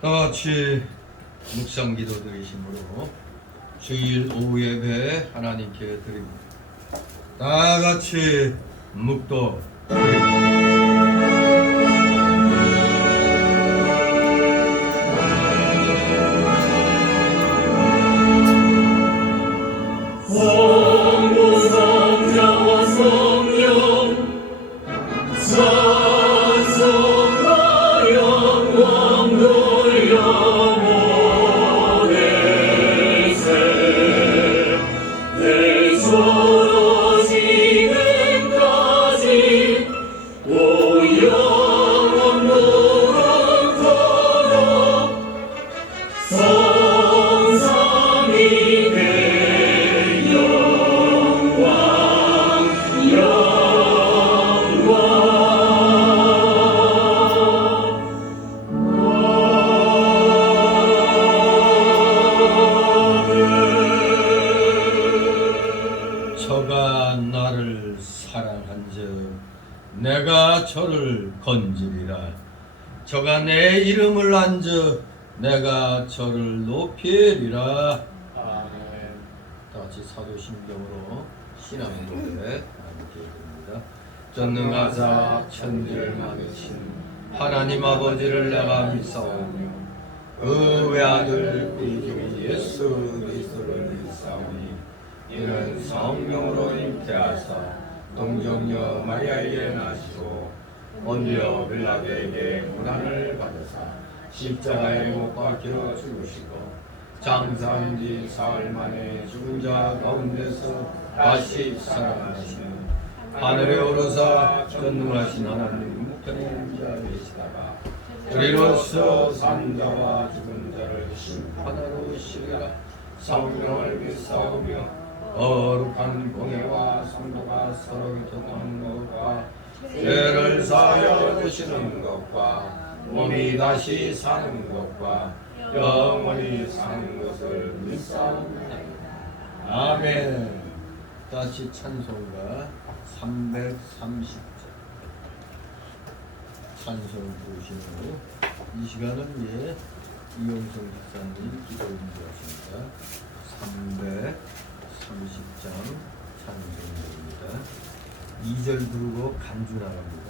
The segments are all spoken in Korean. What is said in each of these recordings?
다같이 묵상 기도 드리심으로 주일 오후 예배 하나님께 드립니다. 다같이 묵도 드립니다. 저가 나를 사랑한즉 내가 저를 건지리라. 저가 내 이름을 안즉 내가 저를 높이리라. 아멘. 다같이 사도신경으로 신앙 노래 함께 드립니다. 전능하사 천지를 만드신 하나님 아버지를 내가 믿사오며 그 외아들 우리 주 예수 그리스도를 믿사오니 이는 성령으로 잉태하사 동정녀 마리아에게 나시고 본디오 빌라도에게 고난을 받으사 십자가에 못 박혀 죽으시고 장사한 지 사흘 만에 죽은 자 가운데서 다시 살아나시는 하늘에 오르사 전능하신 하나님 우편에 앉아계시다가 우리로서 산 자와 죽은 자를 심판하러 오시리라. 성령을 믿사오며 거룩한 공예와 성도가 서로 교통하는 것과 죄를 사하여 주시는 것과 몸이 다시 사는 것과 영원히 사는 것을 믿사옵나이다. 아멘. 다시 찬송가 330절 찬송 부르신 후 이 시간은 이용성 집사님 기도 인도하십니다. 330장 찬송입니다. 2절 부르고 간주 나갑니다.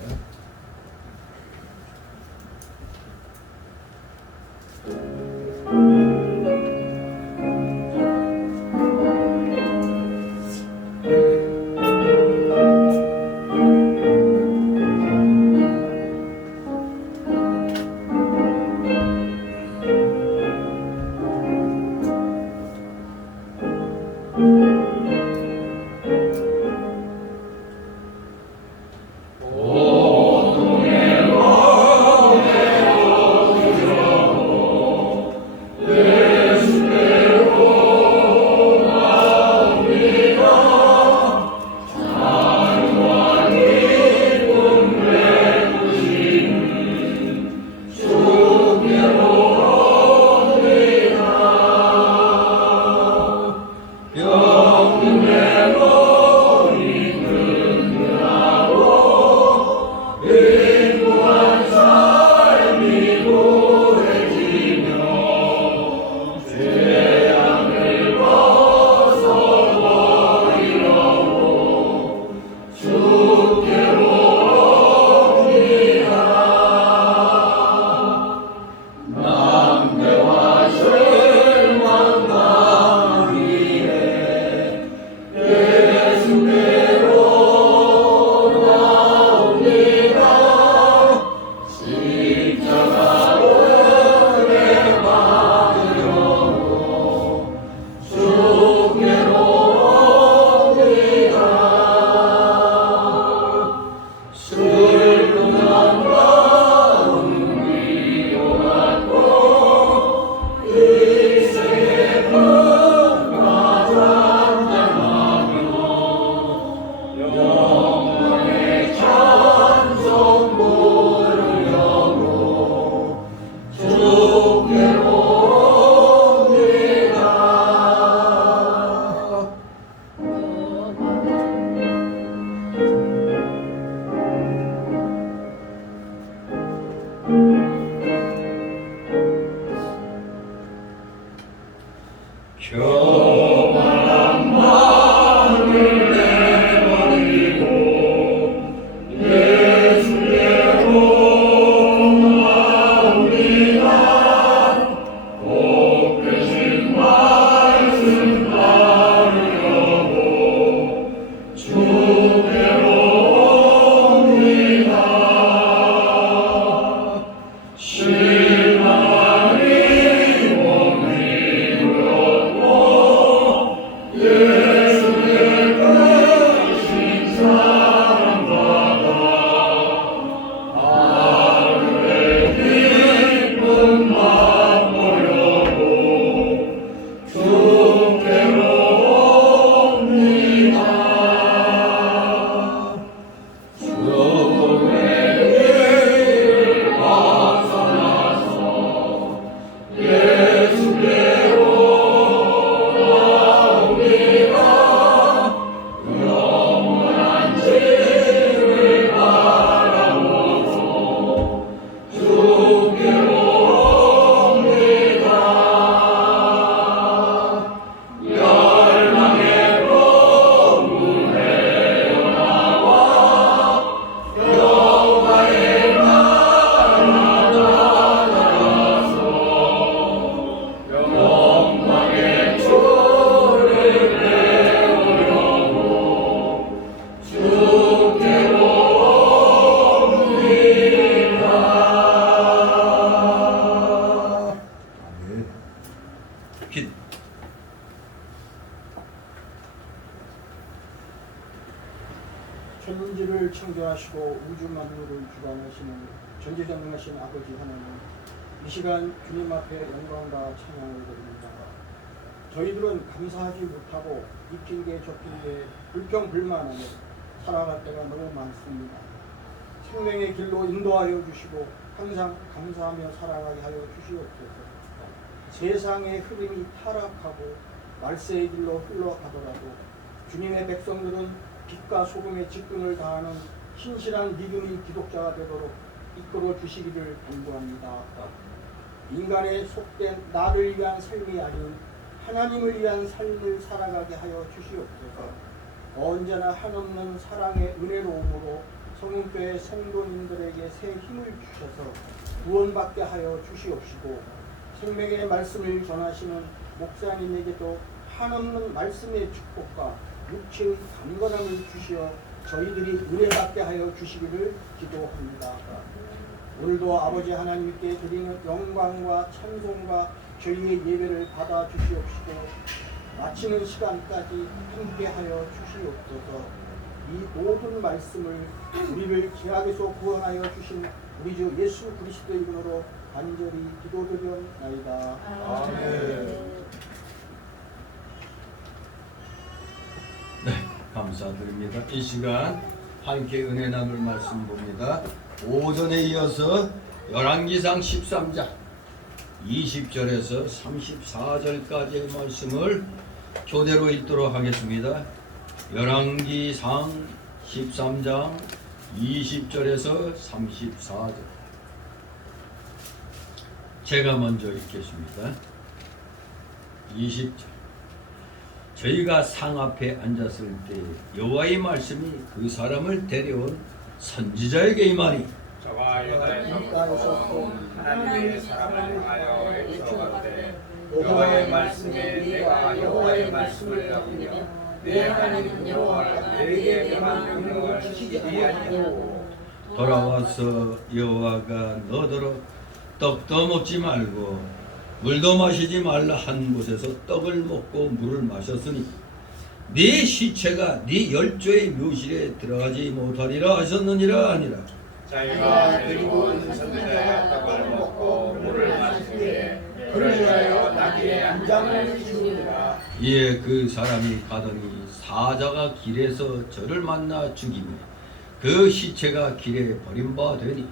만물을 창조하시고 우주 만물을 주관하시는 전지전능하신 아버지 하나님, 이 시간 주님 앞에 영광과 찬양을 드립니다. 저희들은 감사하지 못하고 입힌 게 접힌 게 불평불만하며 살아갈 때가 너무 많습니다. 생명의 길로 인도하여 주시고 항상 감사하며 살아가게 하여 주시옵소서. 세상의 흐름이 타락하고 말세의 길로 흘러가더라도 주님의 백성들은 빛과 소금의 직분을 다하는 신실한 믿음의 기독자가 되도록 이끌어 주시기를 간구합니다. 인간의 속된 나를 위한 삶이 아닌 하나님을 위한 삶을 살아가게 하여 주시옵소서. 언제나 한없는 사랑의 은혜로움으로 성은교회 성도님들에게 새 힘을 주셔서 구원받게 하여 주시옵시고, 생명의 말씀을 전하시는 목사님에게도 한없는 말씀의 축복과 육체의 강건함을 주시어 저희들이 은혜받게 하여 주시기를 기도합니다. 오늘도 아버지 하나님께 드리는 영광과 찬송과 저희의 예배를 받아 주시옵시고, 마치는 시간까지 함께하여 주시옵소서. 이 모든 말씀을 우리를 죄악에서 구원하여 주신 우리 주 예수 그리스도의 이름으로 간절히 기도드리옵나이다. 아멘. 네, 감사드립니다. 이 시간 함께 은혜 나눌 말씀 봅니다. 오전에 이어서 열왕기상 13장 20절에서 34절까지의 말씀을 교대로 읽도록 하겠습니다. 열왕기상 13장 20절에서 34절. 제가 먼저 읽겠습니다. 20절. 저희가 상 앞에 앉았을 때 여호와의 말씀이 그 사람을 데려온 선지자에게 임하니, 저가 유다에서 하나님의 사람을 향하여 외쳐가되 여호와의 말씀에 내가 여호와의 말씀을 어기며 내 하나님 여호와가 내게 명한 명령을 지키지 아니하고 돌아와서 여호와가 너더러 떡도 먹지 말고 물도 마시지 말라 한 곳에서 떡을 먹고 물을 마셨으니 네 시체가 네 열조의 묘실에 들어가지 못하리라 하셨느니라 아니라. 자기가 데리고 온 선지자의 떡을 먹고 물을 마시되 그를 위하여 나귀의 안장을 씌우니라. 이에 그 사람이 가더니 사자가 길에서 저를 만나 죽이며 그 시체가 길에 버림받으니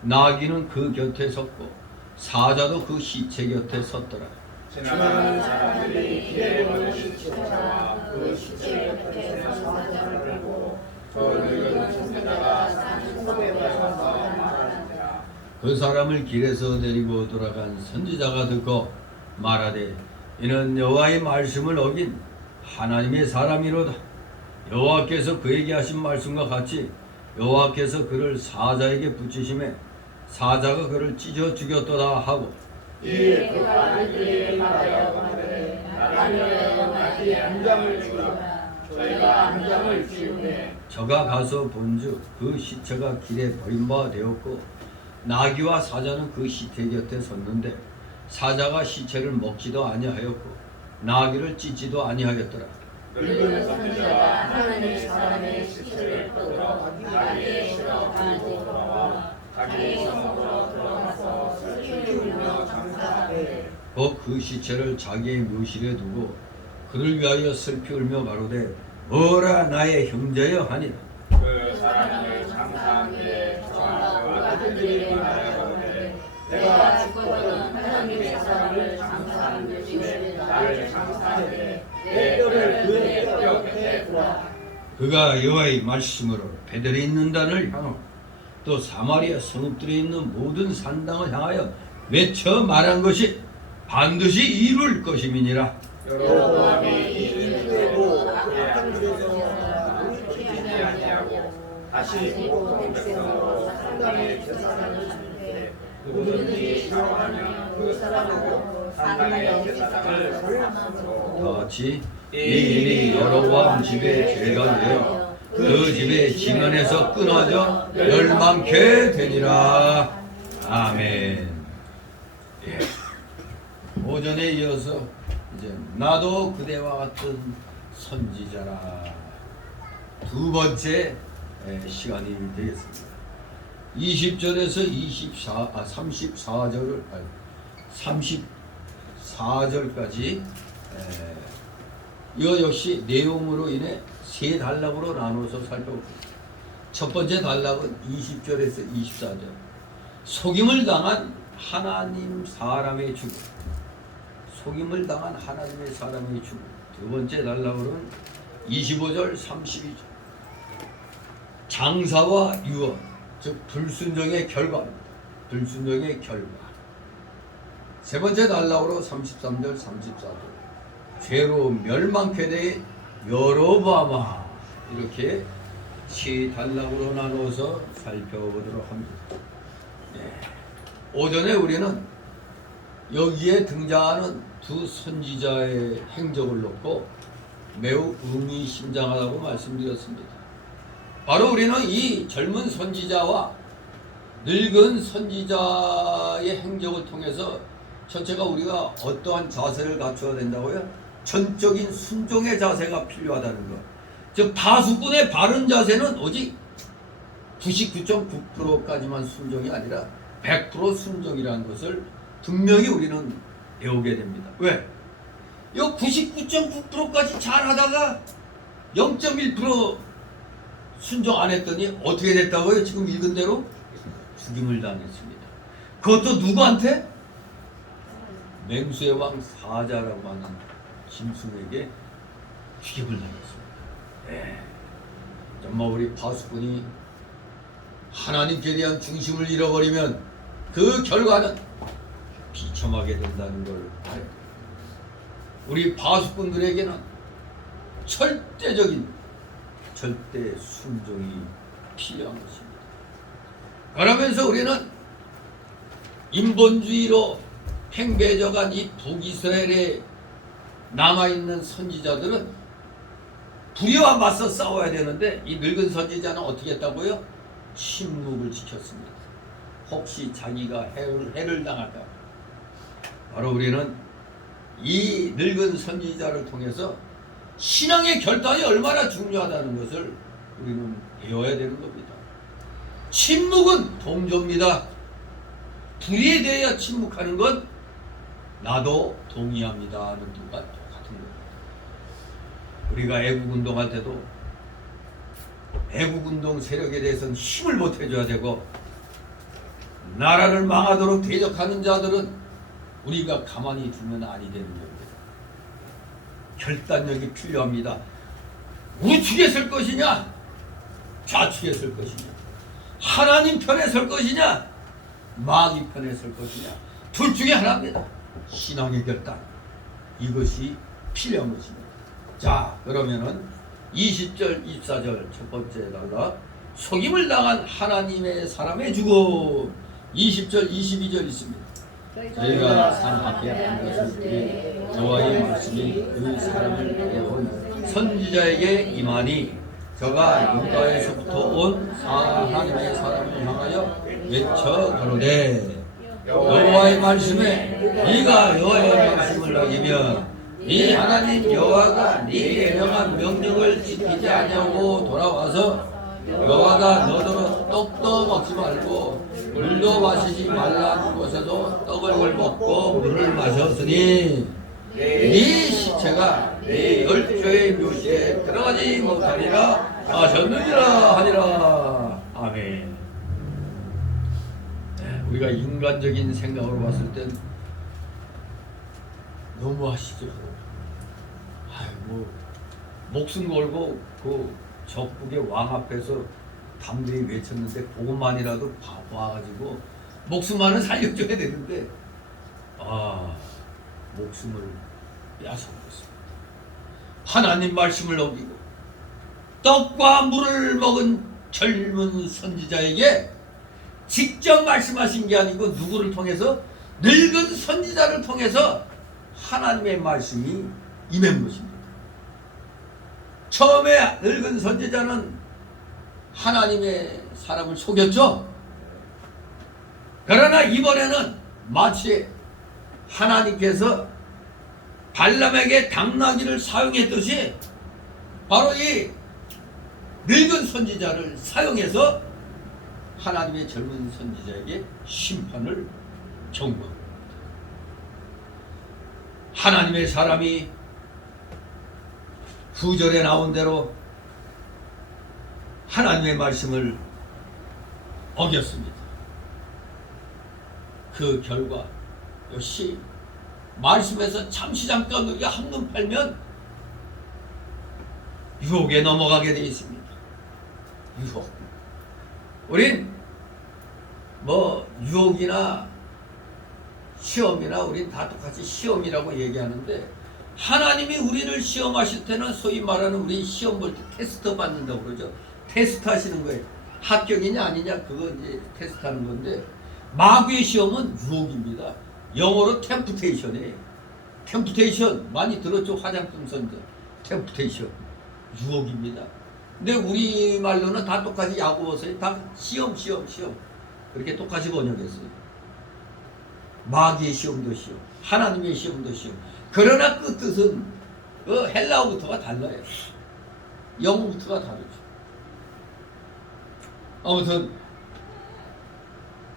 나귀는 그 곁에 섰고 사자도 그 시체 곁에 섰더라. 지나가는 사람들이 길에 보는 시체와 그 시체 곁에 사자를 보고 저 늙은 선지자가 산속에 가서 말하니라. 그 사람을 길에서 데리고 돌아간 선지자가 듣고 말하되 이는 여호와의 말씀을 어긴 하나님의 사람이로다. 여호와께서 그에게 하신 말씀과 같이 여호와께서 그를 사자에게 붙이심에 사자가 그를 찢어 죽였도다 하고, 이에 그가 그에게 말하여 가되 나를 나귀의 안장을 주라. 저희가 안장을 지우매 저가 가서 본즉 그 시체가 길에 버림바 되었고 나귀와 사자는 그 시체 곁에 섰는데 사자가 시체를 먹지도 아니하였고 나귀를 찢지도 아니하였더라. 늙은 선지자가 하나님의 사람의 시체를 끌어 나귀에 실어 가지고 돌아와 자기 성으로 들어가서 슬피 울며 장사하되 곧 그 시체를 자기의 묘실에 두고 그를 위하여 슬피 울며 가로되 어라 나의 형제여 하니라. 그 사람을 장사하기에 저와 그 아들들이 말하거든 내가 죽거든 하나님의 사람을 장사한 것이니 나를 장사하되 내 뼈를 그의 뼈 곁에 두라. 그가 여호와의 말씀으로 베델에 있는 단을 향하고 또 사마리아 성읍들에 있는 모든 산당을 향하여 외쳐 말한 것이 반드시 이룰 것임이니라. 여로보암이 이 일되고 악한 길에서 돌이키지 아니하고 다시 모든 백성으로 산당의 제사장을 삼되 누구든지 싫어하면 그 사람으로 산당의 제사장을 삼으므로 다 같이 이 일이 여로보암 집에 죄가 되어 그 집의 지면에서 끊어져 멸망케 되니라. 아멘. 예. 오전에 이어서 이제 나도 그대와 같은 선지자라 두 번째 시간이 되겠습니다. 20절에서 34절까지 이거 역시 내용으로 인해 세 단락으로 나눠서 살펴봅니다. 첫 번째 단락은 20절에서 24절. 속임을 당한 하나님 사람의 죽음. 속임을 당한 하나님의 사람의 죽음. 두 번째 단락으로는 25절, 32절. 장사와 유언, 즉 불순종의 결과입니다. 불순종의 결과. 세 번째 단락으로 33절, 34절. 죄로 멸망케 된 여로보암아. 이렇게 세 단락으로 나눠서 살펴보도록 합니다. 오전에 우리는 여기에 등장하는 두 선지자의 행적을 놓고 매우 의미심장하다고 말씀드렸습니다. 바로 우리는 이 젊은 선지자와 늙은 선지자의 행적을 통해서 첫째가 우리가 어떠한 자세를 갖춰야 된다고요? 전적인 순종의 자세가 필요하다는 것. 즉 파수꾼의 바른 자세는 오직 99.9%까지만 순종이 아니라 100% 순종이라는 것을 분명히 우리는 배우게 됩니다. 왜? 이 99.9%까지 잘하다가 0.1% 순종 안 했더니 어떻게 됐다고요? 지금 읽은 대로 죽임을 당했습니다. 그것도 누구한테? 맹수의 왕 사자라고 하는 짐승에게 죽임을 당했습니다. 정말 우리 파수꾼이 하나님께 대한 중심을 잃어버리면 그 결과는 비참하게 된다는 걸 알아야 됩니다. 우리 파수꾼들에게는 절대 순종이 필요한 것입니다. 그러면서 우리는 인본주의로 팽배해져간 이 북이스라엘에 남아있는 선지자들은 불의와 맞서 싸워야 되는데 이 늙은 선지자는 어떻게 했다고요? 침묵을 지켰습니다. 혹시 자기가 해를 당할까? 바로 우리는 이 늙은 선지자를 통해서 신앙의 결단이 얼마나 중요하다는 것을 우리는 배워야 되는 겁니다. 침묵은 동조입니다. 불의에 대하여 침묵하는 건 나도 동의합니다 하는 것과 똑같은 겁니다. 우리가 애국운동할 때도 애국운동 세력에 대해서는 힘을 못 해줘야 되고 나라를 망하도록 대적하는 자들은 우리가 가만히 두면 아니 되는 겁니다. 결단력이 필요합니다. 우측에 설 것이냐 좌측에 설 것이냐 하나님 편에 설 것이냐 마귀 편에 설 것이냐 둘 중에 하나입니다. 신앙의 결단 이것이 필요한 것입니다. 자 그러면은 20절 24절 첫 번째 단락 속임을 당한 하나님의 사람의 죽음 20절 22절 있습니다. 저희가 산 앞에 앉았을 때 여호와의 말씀이 그 사람을 깨운 선지자에게 임하니 저가 눈가에서부터 온 하나님의 사람을 향하여 외쳐 가로되 여호와의 말씀에 네가 여호와의 말씀을 어기며 네 하나님 여호와가 네게 명한 명령을 지키지 아니하고 돌아와서 여호와가 너더러 떡도 먹지 말고 물도 마시지 말라는 곳에도 떡을 먹고 물을 마셨으니 네 시체가 네 열조의 묘시에 들어가지 못하리라 하셨느니라 하니라. 아멘. 우리가 인간적인 생각으로 봤을 땐 너무하시죠. 목숨 걸고 그 적국의 왕 앞에서 담대히 외쳤는데 그것만이라도 와가지고 목숨만은 살려줘야 되는데 목숨을 빼앗아먹었습니다. 하나님 말씀을 어기고 떡과 물을 먹은 젊은 선지자에게 직접 말씀하신 게 아니고 누구를 통해서? 늙은 선지자를 통해서 하나님의 말씀이 임한 것입니다. 처음에 늙은 선지자는 하나님의 사람을 속였죠. 그러나 이번에는 마치 하나님께서 발람에게 당나귀를 사용했듯이 바로 이 늙은 선지자를 사용해서 하나님의 젊은 선지자에게 심판을 경고합니다. 하나님의 사람이 구절에 나온 대로 하나님의 말씀을 어겼습니다. 그 결과 역시 말씀에서 잠시 잠깐 우리가 한눈 팔면 유혹에 넘어가게 되어 있습니다. 유혹. 우린 유혹이나 시험이나 우린 다 똑같이 시험이라고 얘기하는데, 하나님이 우리를 시험하실 때는 소위 말하는 우리 시험 볼 때 테스트 받는다고 그러죠. 테스트 하시는 거예요. 합격이냐 아니냐 그거 이제 테스트 하는 건데, 마귀의 시험은 유혹입니다. 영어로 템프테이션이에요. 템프테이션 많이 들었죠. 화장품 선전 템프테이션 유혹입니다. 근데 우리말로는 다 똑같이 야구어서요. 다 시험 그렇게 똑같이 번역했어요. 마귀의 시험도 시험, 하나님의 시험도 시험. 그러나 그 뜻은 헬라어부터가 달라요. 영어부터가 다르죠. 아무튼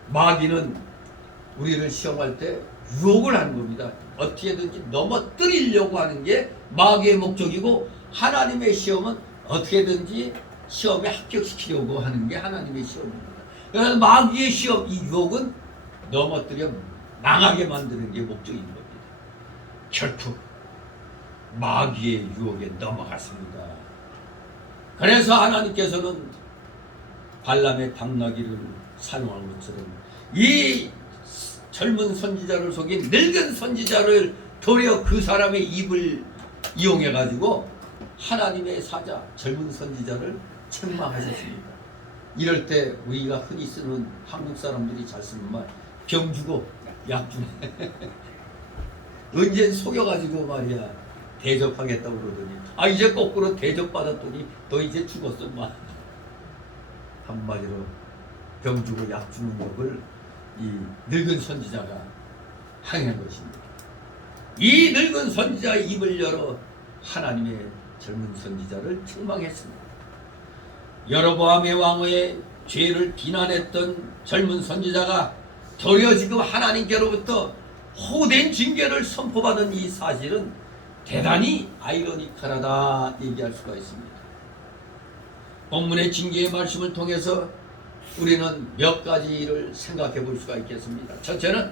마귀는 우리를 시험할 때 유혹을 하는 겁니다. 어떻게든지 넘어뜨리려고 하는 게 마귀의 목적이고, 하나님의 시험은 어떻게든지 시험에 합격시키려고 하는 게 하나님의 시험입니다. 그래서 마귀의 시험, 이 유혹은 넘어뜨려 망하게 만드는 게 목적인 겁니다. 결국 마귀의 유혹에 넘어갔습니다. 그래서 하나님께서는 발람의 당나귀를 사용한 것처럼 이 젊은 선지자를 속인 늙은 선지자를 도리어 그 사람의 입을 이용해 가지고 하나님의 사자 젊은 선지자를 책망하셨습니다. 이럴 때 우리가 흔히 쓰는 한국 사람들이 잘 쓰는 말, 병 주고 약 주네. 언젠 속여가지고 말이야 대접하겠다고 그러더니 이제 거꾸로 대접받았더니 너 이제 죽었어 막. 한마디로 병 주고 약 주는 법을 이 늙은 선지자가 행한 것입니다. 이 늙은 선지자의 입을 열어 하나님의 젊은 선지자를 책망했습니다. 여로보암의 왕의 죄를 비난했던 젊은 선지자가 도리어 지금 하나님께로부터 호된 징계를 선포받은 이 사실은 대단히 아이러니컬하다 얘기할 수가 있습니다. 본문의 징계의 말씀을 통해서 우리는 몇 가지를 생각해 볼 수가 있겠습니다. 첫째는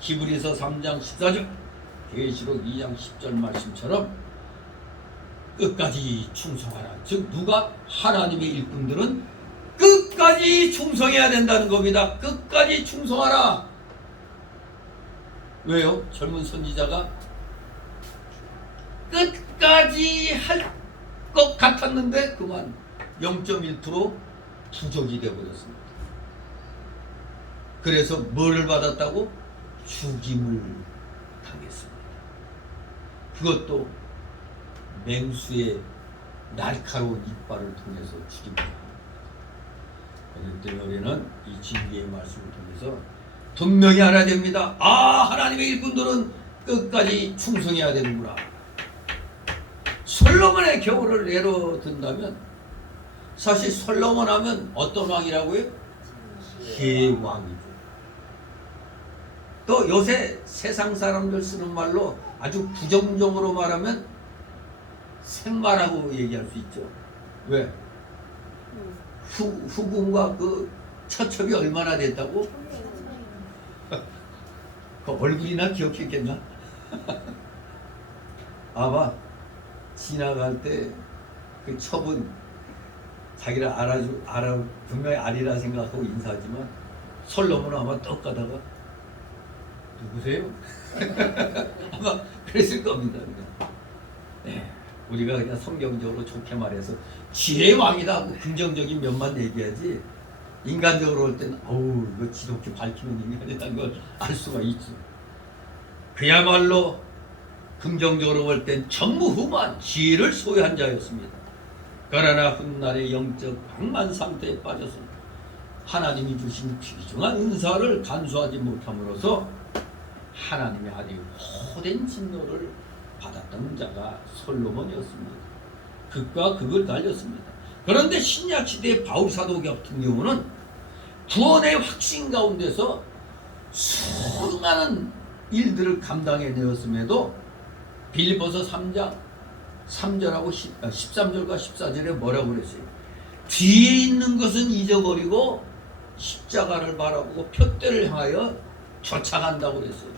히브리서 3장 14절, 계시록 2장 10절 말씀처럼 끝까지 충성하라. 즉 누가? 하나님의 일꾼들은 끝까지 충성해야 된다는 겁니다. 끝까지 충성하라. 왜요? 젊은 선지자가 끝까지 할 것 같았는데 그만 0.1% 부족이 되어버렸습니다. 그래서 뭐를 받았다고? 죽임을 당했습니다. 그것도 맹수의 날카로운 이빨을 통해서 죽임을 당합니다. 그렇기 때문에 우리는 이 징계의 말씀을 통해서 분명히 알아야 됩니다. 하나님의 일꾼들은 끝까지 충성해야 되는구나. 솔로몬의 경우를 예로 든다면, 사실 솔로몬 하면 어떤 왕이라고요? 왕이죠. 또 요새 세상 사람들 쓰는 말로 아주 부정적으로 말하면 생마라고 얘기할 수 있죠. 왜? 후궁과 그 처첩이 얼마나 됐다고? 그 얼굴이나 기억했겠나? 아마 지나갈 때 그 첩은 자기를 분명히 아리라 생각하고 인사하지만 솔로몬은 아마 떡 가다가 누구세요? 아마 그랬을 겁니다. 네, 우리가 그냥 성경적으로 좋게 말해서 지혜의 왕이다 하고 긍정적인 면만 얘기하지, 인간적으로 볼 때는 이거 지독히 밝히는 인간이라는 걸 알 수가 있죠. 그야말로 긍정적으로 볼 땐 전무후무한 지혜를 소유한 자였습니다. 그러나 훗날의 영적 방만 상태에 빠져서 하나님이 주신 귀중한 은사를 간수하지 못함으로써 하나님의 아주 호된 진노를 받았던 자가 솔로몬이었습니다. 극과 극을 달렸습니다. 그런데 신약 시대의 바울 사도 같은 경우는 구원의 확신 가운데서 수많은 일들을 감당해내었음에도 빌립보서 3장 3절하고 13절과 14절에 뭐라고 그랬어요? 뒤에 있는 것은 잊어버리고 십자가를 바라보고 표대를 향하여 쫓아간다고 그랬어요.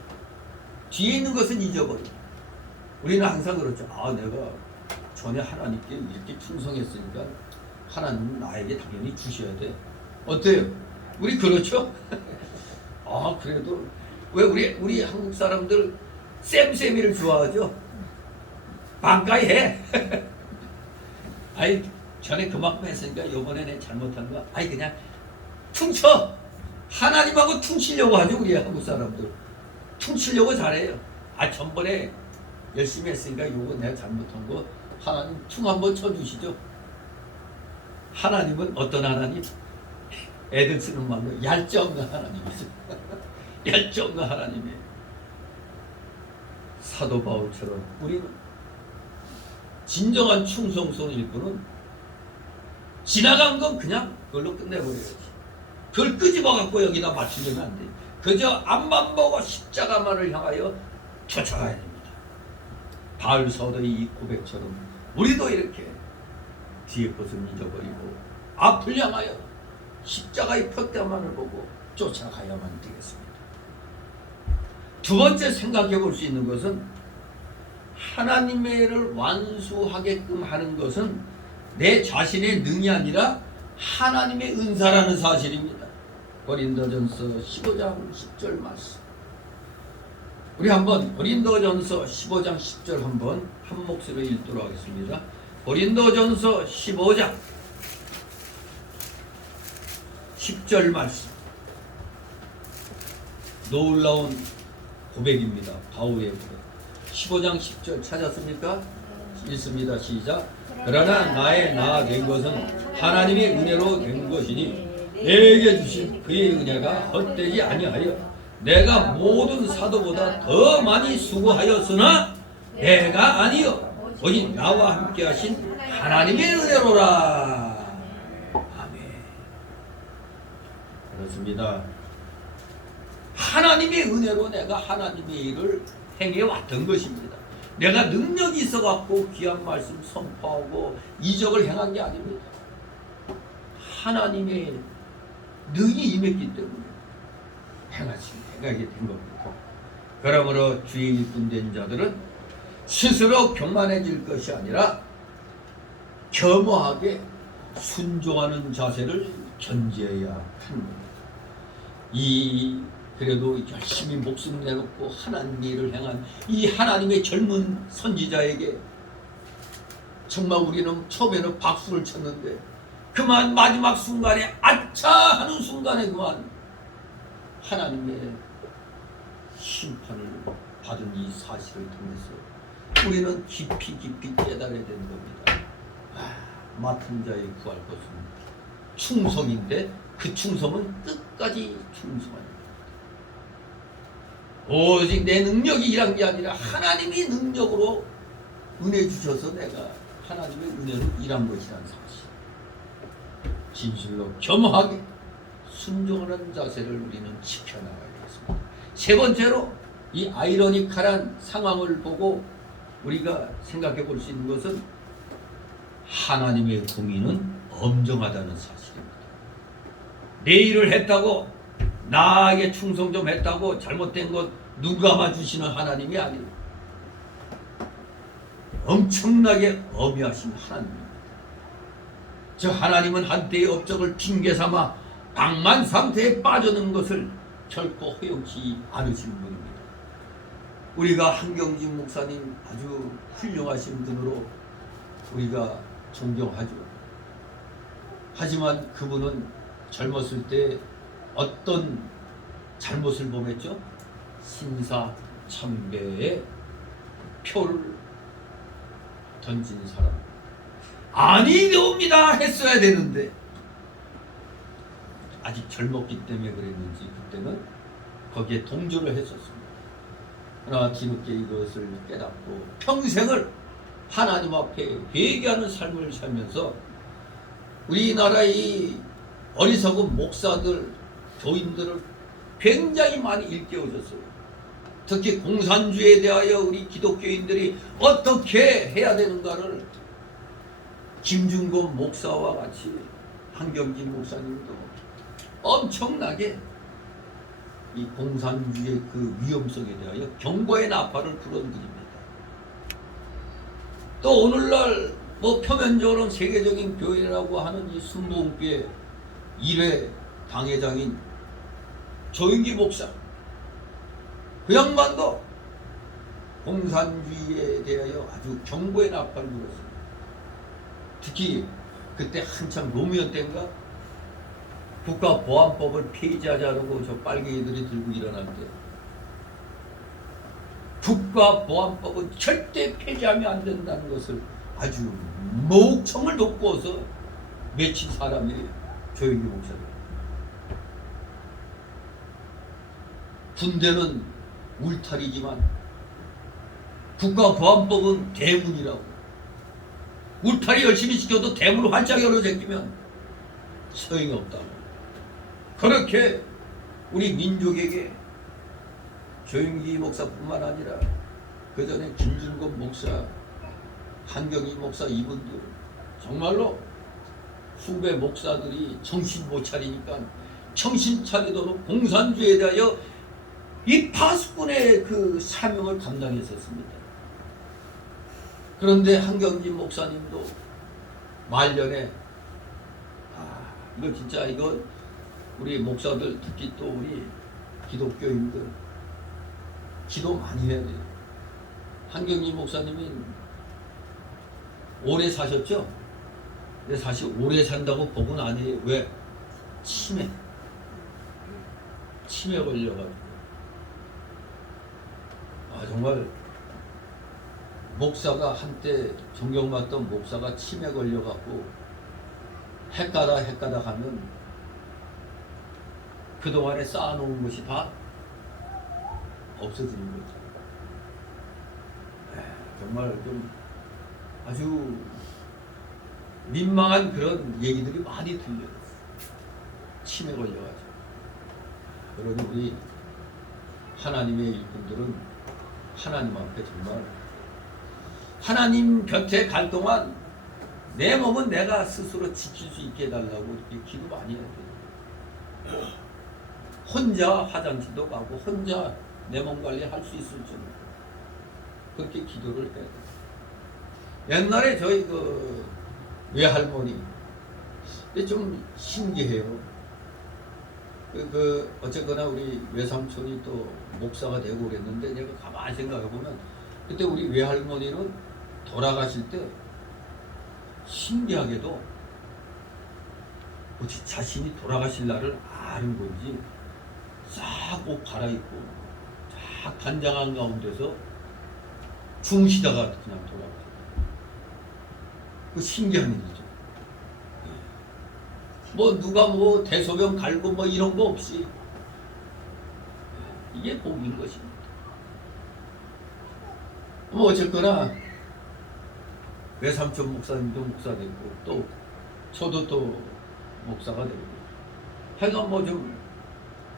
뒤에 있는 것은 잊어버리고. 우리는 항상 그렇죠. 내가 전에 하나님께 이렇게 충성했으니까 하나님은 나에게 당연히 주셔야 돼. 어때요? 우리 그렇죠? 그래도 왜 우리 한국 사람들 쌤쌤이를 좋아하죠? 반가이 해. 전에 그만큼 했으니까 이번에 내 잘못한 거 그냥 퉁쳐. 하나님하고 퉁치려고 하죠. 우리 한국 사람들 퉁치려고 잘해요. 전번에 열심히 했으니까 요거 내가 잘못한 거 하나님 퉁 한번 쳐주시죠. 하나님은 어떤 하나님? 애들 쓰는 말로 얄짜 없는 하나님이죠. 얄짜 없는 하나님이에요. 사도 바울처럼 우리는 진정한 충성스러운 일꾼은 지나간 건 그냥 그걸로 끝내버려야지. 그걸 끄집어갖고 여기다 맞추려면 안 돼. 그저 앞만 보고 십자가만을 향하여 쫓아가야 됩니다. 바울 사도의 이 고백처럼 우리도 이렇게 뒤에 것을 잊어버리고 앞을 향하여 십자가의 표대만을 보고 쫓아가야만 되겠습니다. 두 번째 생각해 볼 수 있는 것은 하나님의 일을 완수하게끔 하는 것은 내 자신의 능이 아니라 하나님의 은사라는 사실입니다. 고린도전서 15장 10절 말씀. 우리 한번 고린도전서 15장 10절 한번 한 목소리로 읽도록 하겠습니다. 고린도전서 15장 10절 말씀. 놀라운 고백입니다. 바울의 고백. 15장 10절 찾았습니까? 읽습니다. 시작. 그러나 나의 된 것은 하나님의 은혜로 된 것이니 내게 주신 그의 은혜가 헛되지 아니하여 내가 모든 사도보다 더 많이 수고하였으나 내가 아니요 오직 나와 함께 하신 하나님의 은혜로라. 아멘. 그렇습니다. 하나님의 은혜로 내가 하나님의 일을 행해왔던 것입니다. 내가 능력이 있어갖고 귀한 말씀 선포하고 이적을 행한 게 아닙니다. 하나님의 능이 임했기 때문에 행하게 된 겁니다. 그러므로 주의 일꾼된 자들은 스스로 교만해질 것이 아니라 겸허하게 순종하는 자세를 견지해야 합니다. 그래도 열심히 목숨 내놓고 하나님의 일을 행한 이 하나님의 젊은 선지자에게 정말 우리는 처음에는 박수를 쳤는데 그만 마지막 순간에 아차 하는 순간에 그만 하나님의 심판을 받은 이 사실을 통해서 우리는 깊이 깨달아야 되는 겁니다. 맡은 자의 구할 것은 충성인데 그 충성은 끝까지 충성합니다. 오직 내 능력이 일한 게 아니라 하나님이 능력으로 은혜 주셔서 내가 하나님의 은혜로 일한 것이라는 사실. 진실로 겸허하게 순종하는 자세를 우리는 지켜나가야 되겠습니다. 세 번째로 이 아이러니컬한 상황을 보고 우리가 생각해 볼 수 있는 것은 하나님의 공의는 엄정하다는 사실입니다. 내 일을 했다고 나에게 충성 좀 했다고 잘못된 것 눈 감아주시는 하나님이 아니에요. 엄청나게 엄히하신 하나님입니다. 저 하나님은 한때의 업적을 핑계삼아 방만 상태에 빠져든 것을 결코 허용치 않으신 분입니다. 우리가 한경진 목사님 아주 훌륭하신 분으로 우리가 존경하죠. 하지만 그분은 젊었을 때 어떤 잘못을 범했죠? 신사참배의 표를 던진 사람. 아니옵니다 했어야 되는데 아직 젊었기 때문에 그랬는지 그때는 거기에 동조를 했었습니다. 그러나 뒤늦게 이것을 깨닫고 평생을 하나님 앞에 회개하는 삶을 살면서 우리나라 이 어리석은 목사들, 교인들을 굉장히 많이 일깨워줬어요. 특히 공산주의에 대하여 우리 기독교인들이 어떻게 해야 되는가를 김준곤 목사와 같이 한경진 목사님도 엄청나게 이 공산주의의 그 위험성에 대하여 경고의 나팔을 불어드립니다. 또 오늘날 뭐 표면적으로는 세계적인 교회라고 하는 이 순복음교회 1회 당회장인 조인기 목사, 그 양반도 공산주의에 대하여 아주 경고의 나팔을 불었습니다. 특히 그때 한참 노무현 때인가 국가보안법을 폐지하자고 저 빨갱이들이 들고 일어날 때 국가보안법은 절대 폐지하면 안 된다는 것을 아주 목청을 돋구어서 맺힌 사람이 조인기 목사님. 군대는 울타리지만 국가보안법은 대문이라고. 울타리 열심히 지켜도 대문을 활짝 열어 제끼면 소용이 없다고. 그렇게 우리 민족에게 조인기 목사뿐만 아니라 그 전에 김준곤 목사, 한경희 목사 이분들 정말로 후배 목사들이 정신 못 차리니까 정신 차리도록 공산주의에 대하여 이 파수꾼의 그 사명을 감당했었습니다. 그런데 한경진 목사님도 말년에 이거 진짜 이거 우리 목사들 특히 또 우리 기독교인들 기도 많이 해야 돼요. 한경진 목사님이 오래 사셨죠? 근데 사실 오래 산다고 복은 아니에요. 왜? 치매 걸려가지고 정말 목사가 한때 존경받던 목사가 치매 걸려갖고 헷가다 하면 그동안에 쌓아놓은 것이 다 없어지는 거죠. 정말 좀 아주 민망한 그런 얘기들이 많이 들려요. 치매 걸려가지고. 그러니 우리 하나님의 일꾼들은 하나님 앞에 정말 하나님 곁에 갈 동안 내 몸은 내가 스스로 지킬 수 있게 해달라고 이렇게 기도 많이 해야 돼요. 혼자 화장실도 가고 혼자 내 몸 관리 할 수 있을 정도 그렇게 기도를 해야 돼요. 옛날에 저희 그 외할머니 좀 신기해요. 어쨌거나 우리 외삼촌이 또 목사가 되고 그랬는데 내가 가만히 생각해보면 그때 우리 외할머니는 돌아가실 때 신기하게도 어찌 자신이 돌아가실 날을 아는 건지 싹 옷 갈아입고 쫙 단장한 가운데서 주무시다가 그냥 돌아가셨어요. 그 신기한 일이죠. 뭐 누가 뭐 대소변 갈고 뭐 이런 거 없이 이게 복인 것입니다. 뭐 어쨌거나 외삼촌 목사님도 목사 되고 또 저도 또 목사가 되고 하여간 뭐 좀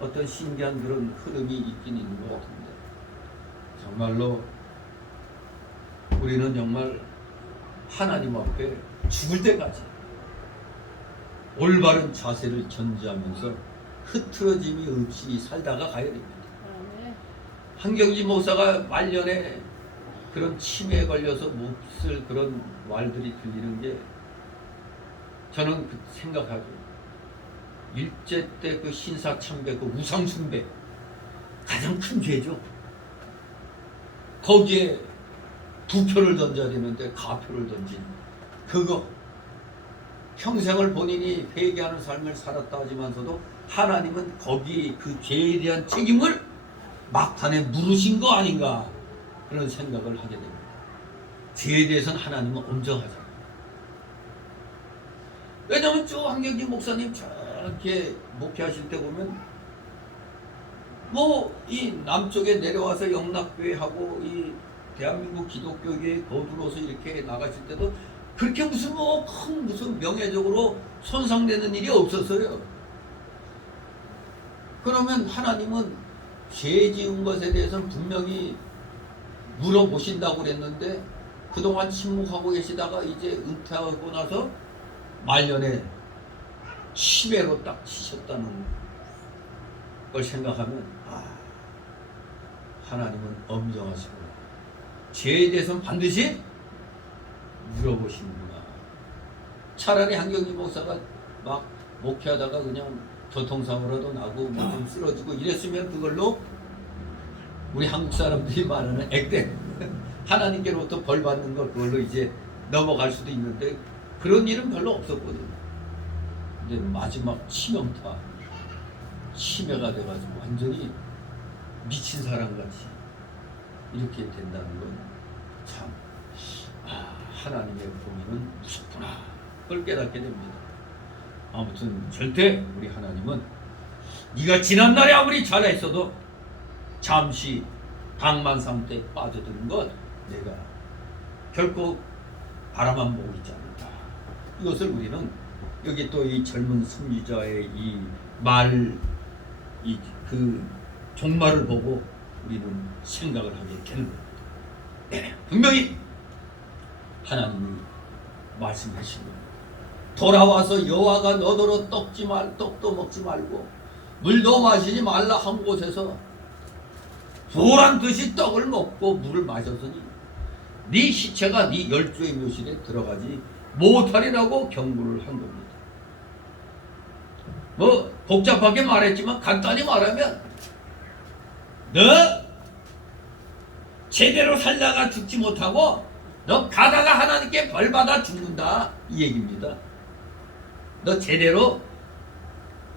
어떤 신기한 그런 흐름이 있긴 있는 것 같은데 정말로 우리는 정말 하나님 앞에 죽을 때까지 올바른 자세를 견지하면서 흐트러짐이 없이 살다가 가야 됩니다. 한경지 목사가 말년에 그런 치매에 걸려서 몹쓸 그런 말들이 들리는 게 저는 생각하죠. 일제 때 그 신사참배, 그 우상숭배 가장 큰 죄죠. 거기에 부표를 던져야 되는데 가표를 던진 그거 평생을 본인이 회개하는 삶을 살았다 하지만서도 하나님은 거기 그 죄에 대한 책임을 막판에 물으신 거 아닌가 그런 생각을 하게 됩니다. 죄에 대해서는 하나님은 엄정하잖아요. 왜냐하면 저 한경진 목사님 저렇게 목회하실 때 보면 뭐 이 남쪽에 내려와서 영락교회하고 이 대한민국 기독교계에 거들어서 이렇게 나가실 때도 그렇게 무슨 뭐 큰 무슨 명예적으로 손상되는 일이 없었어요. 그러면 하나님은 죄 지은 것에 대해서는 분명히 물어보신다고 그랬는데 그동안 침묵하고 계시다가 이제 은퇴하고 나서 말년에 치매로 딱 치셨다는 걸 생각하면 하나님은 엄정하시구나. 죄에 대해서는 반드시 물어보시는구나. 차라리 한경희 목사가 막 목회하다가 그냥 교통사고라도 나고 뭐 좀 쓰러지고 이랬으면 그걸로 우리 한국 사람들이 말하는 액땜 하나님께로부터 벌 받는 걸 그걸로 이제 넘어갈 수도 있는데 그런 일은 별로 없었거든요. 근데 마지막 치명타 치매가 돼가지고 완전히 미친 사람같이 이렇게 된다는 건 참 하나님의 보미는 무섭구나 그걸 깨닫게 됩니다. 아무튼 절대 우리 하나님은 네가 지난날에 아무리 잘했어도 잠시 방만 상태에 빠져드는 것 내가 결코 바라만 보고 있지 않는다. 이것을 우리는 여기 또 이 젊은 선지자의 이 말, 그 종말을 보고 우리는 생각을 하게 되는 겁니다. 분명히 하나님이 말씀하신 겁니다. 돌아와서 여호와가 너더러 떡도 먹지 말고 물도 마시지 말라 한 곳에서 보란 듯이 떡을 먹고 물을 마셨으니 네 시체가 네 열조의 묘실에 들어가지 못하리라고 경고를 한 겁니다. 뭐 복잡하게 말했지만 간단히 말하면 너 제대로 살다가 죽지 못하고 너 가다가 하나님께 벌받아 죽는다 이 얘기입니다. 너 제대로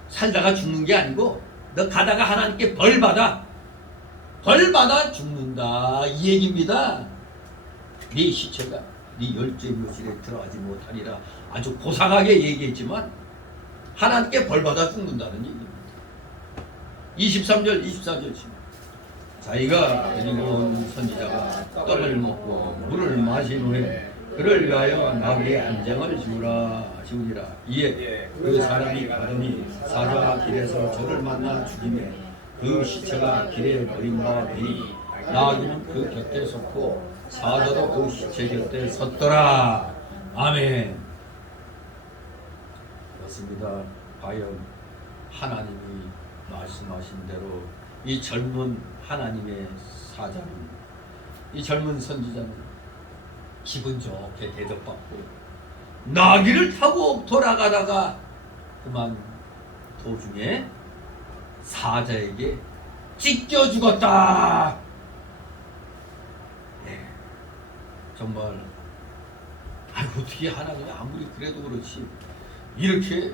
살다가 죽는 게 아니고 너 가다가 하나님께 벌받아 죽는다 이 얘기입니다. 네 시체가 네 열조의 묘실에 들어가지 못하리라 아주 고상하게 얘기했지만 하나님께 벌받아 죽는다는 얘기입니다. 23절 24절 자기가 데리고 온 선지자가 떡을 먹고 물을 마신 후에 그를 위하여 나귀의 안장을 지우리라. 이에 그 사람이 가더니 사자가 길에서 저를 만나 죽이매 그 시체가 길에 버림받으니 나귀는 그 곁에 섰고 사자도 그 시체 곁에 섰더라. 아멘. 그렇습니다. 과연 하나님이 말씀하신 대로 이 젊은 하나님의 사자는 이 젊은 선지자는 기분 좋게 대접받고 나귀를 타고 돌아가다가 그만 도중에 사자에게 찢겨 죽었다. 네, 정말 어떻게 하나님이 아무리 그래도 그렇지 이렇게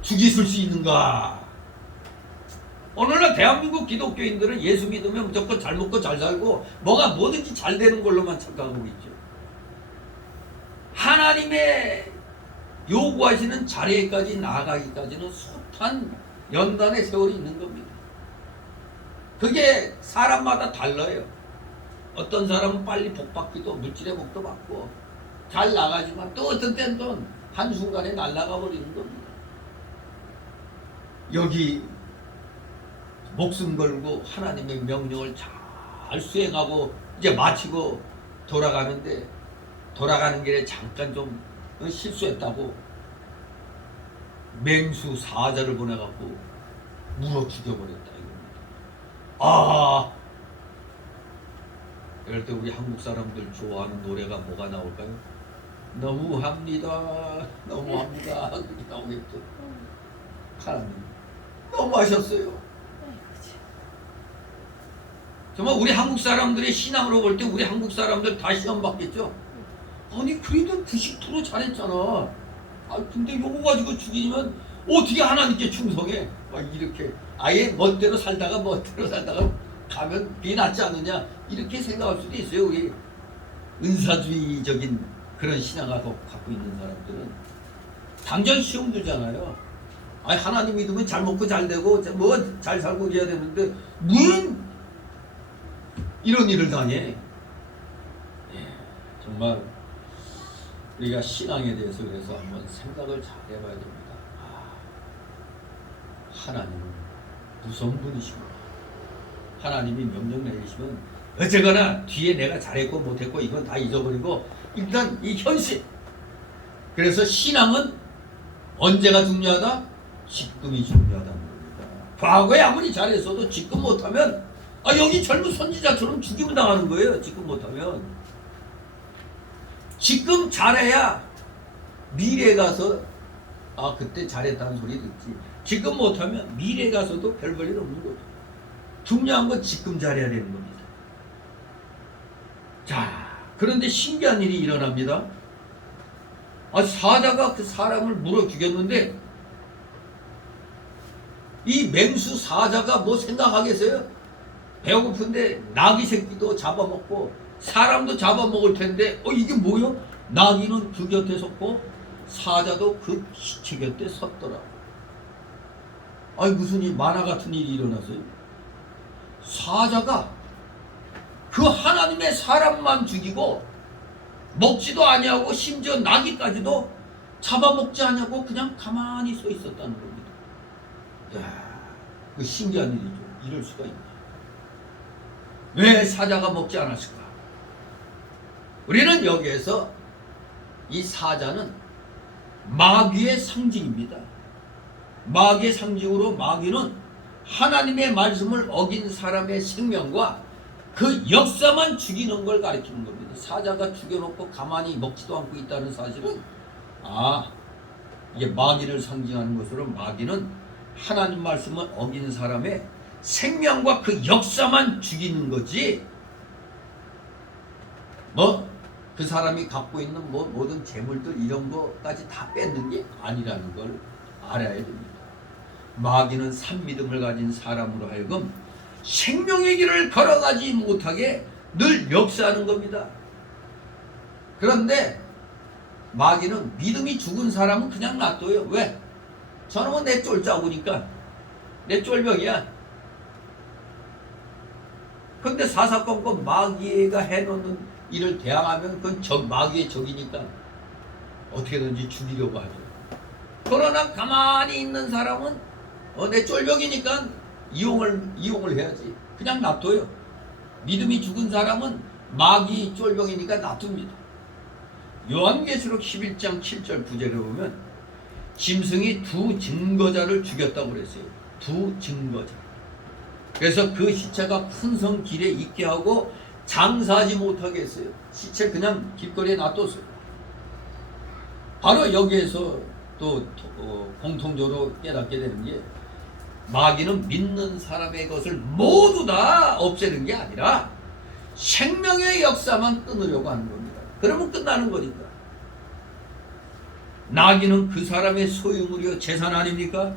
죽이실 수 있는가. 오늘날 대한민국 기독교인들은 예수 믿으면 무조건 잘 먹고 잘 살고 뭐가 뭐든지 잘 되는 걸로만 착각하고 있죠. 하나님의 요구하시는 자리에까지 나아가기까지는 숱한 연단의 세월이 있는 겁니다. 그게 사람마다 달라요. 어떤 사람은 빨리 복 받기도 물질의 복도 받고 잘 나가지만 또 어떤 때는 또 한순간에 날아가 버리는 겁니다. 여기 목숨 걸고 하나님의 명령을 잘 수행하고 이제 마치고 돌아가는데 돌아가는 길에 잠깐 좀 실수했다고 맹수 사자를 보내갖고 물어 죽여버렸다 이겁니다. 이럴 때 우리 한국 사람들 좋아하는 노래가 뭐가 나올까요? 너무합니다 너무합니다 그렇게 나오겠죠. 하나님 너무하셨어요. 정말 우리 한국 사람들의 신앙으로 볼 때 우리 한국 사람들 다 시험 받겠죠. 아니 그래도 90% 잘했잖아. 근데 요거 가지고 죽이면 어떻게 하나님께 충성해? 막 이렇게 아예 멋대로 살다가 가면 비 낫지 않느냐 이렇게 생각할 수도 있어요. 우리 은사주의적인 그런 신앙을 갖고 있는 사람들은 당장 시험 들잖아요. 하나님 믿으면 잘 먹고 잘 되고 뭐 잘 살고 이래야 되는데 무슨 이런 일을 당해. 정말 우리가 신앙에 대해서 그래서 한번 생각을 잘 해봐야 됩니다. 하나님은 무서운 분이시구나. 하나님이 명령 내리시면 어쨌거나 뒤에 내가 잘했고 못했고 이건 다 잊어버리고 일단 이 현실. 그래서 신앙은 언제가 중요하다? 지금이 중요하다는 겁니다. 과거에 아무리 잘했어도 지금 못하면 여기 젊은 선지자처럼 죽임을 당하는 거예요. 지금 못하면. 지금 잘해야 미래에 가서 그때 잘했다는 소리 듣지. 지금 못하면 미래에 가서도 별 볼일 없는 거죠. 중요한 건 지금 잘해야 되는 겁니다. 자, 그런데 신기한 일이 일어납니다. 사자가 그 사람을 물어 죽였는데 이 맹수 사자가 뭐 생각하겠어요? 배고픈데 나귀 새끼도 잡아먹고 사람도 잡아먹을 텐데 이게 뭐요? 나귀는 그 곁에 섰고 사자도 그 시체 곁에 섰더라. 무슨 이 만화 같은 일이 일어났어요. 사자가 그 하나님의 사람만 죽이고 먹지도 아니하고 심지어 나귀까지도 잡아먹지 않냐고 그냥 가만히 서 있었다는 겁니다. 그 신기한 일이죠. 이럴 수가 있나. 왜 사자가 먹지 않았을까? 우리는 여기에서 이 사자는 마귀의 상징입니다. 마귀의 상징으로 마귀는 하나님의 말씀을 어긴 사람의 생명과 그 역사만 죽이는 걸 가리키는 겁니다. 사자가 죽여놓고 가만히 먹지도 않고 있다는 사실은 이게 마귀를 상징하는 것으로 마귀는 하나님 말씀을 어긴 사람의 생명과 그 역사만 죽이는 거지 그 사람이 갖고 있는 모든 재물들 이런 거까지 다 뺏는 게 아니라는 걸 알아야 됩니다. 마귀는 산믿음을 가진 사람으로 하여금 생명의 길을 걸어가지 못하게 늘 역사하는 겁니다. 그런데 마귀는 믿음이 죽은 사람은 그냥 놔둬요. 왜? 저놈은 내 쫄자고니까 내 쫄병이야. 그런데 사사건건 마귀가 해놓는 일을 대항하면 그건 마귀의 적이니까 어떻게든지 죽이려고 하죠. 그러나 가만히 있는 사람은 내 쫄병이니까 이용을 해야지. 그냥 놔둬요. 믿음이 죽은 사람은 마귀 쫄병이니까 놔둡니다. 요한계시록 11장 7절 9절에 보면 짐승이 두 증거자를 죽였다고 그랬어요. 두 증거자. 그래서 그 시체가 큰 성 길에 있게 하고 장사하지 못하게 했어요. 시체 그냥 길거리에 놔뒀어요. 바로 여기에서 또 공통적으로 깨닫게 되는 게 마귀는 믿는 사람의 것을 모두 다 없애는 게 아니라 생명의 역사만 끊으려고 하는 겁니다. 그러면 끝나는 거니까. 나귀는 그 사람의 소유물이요 재산 아닙니까?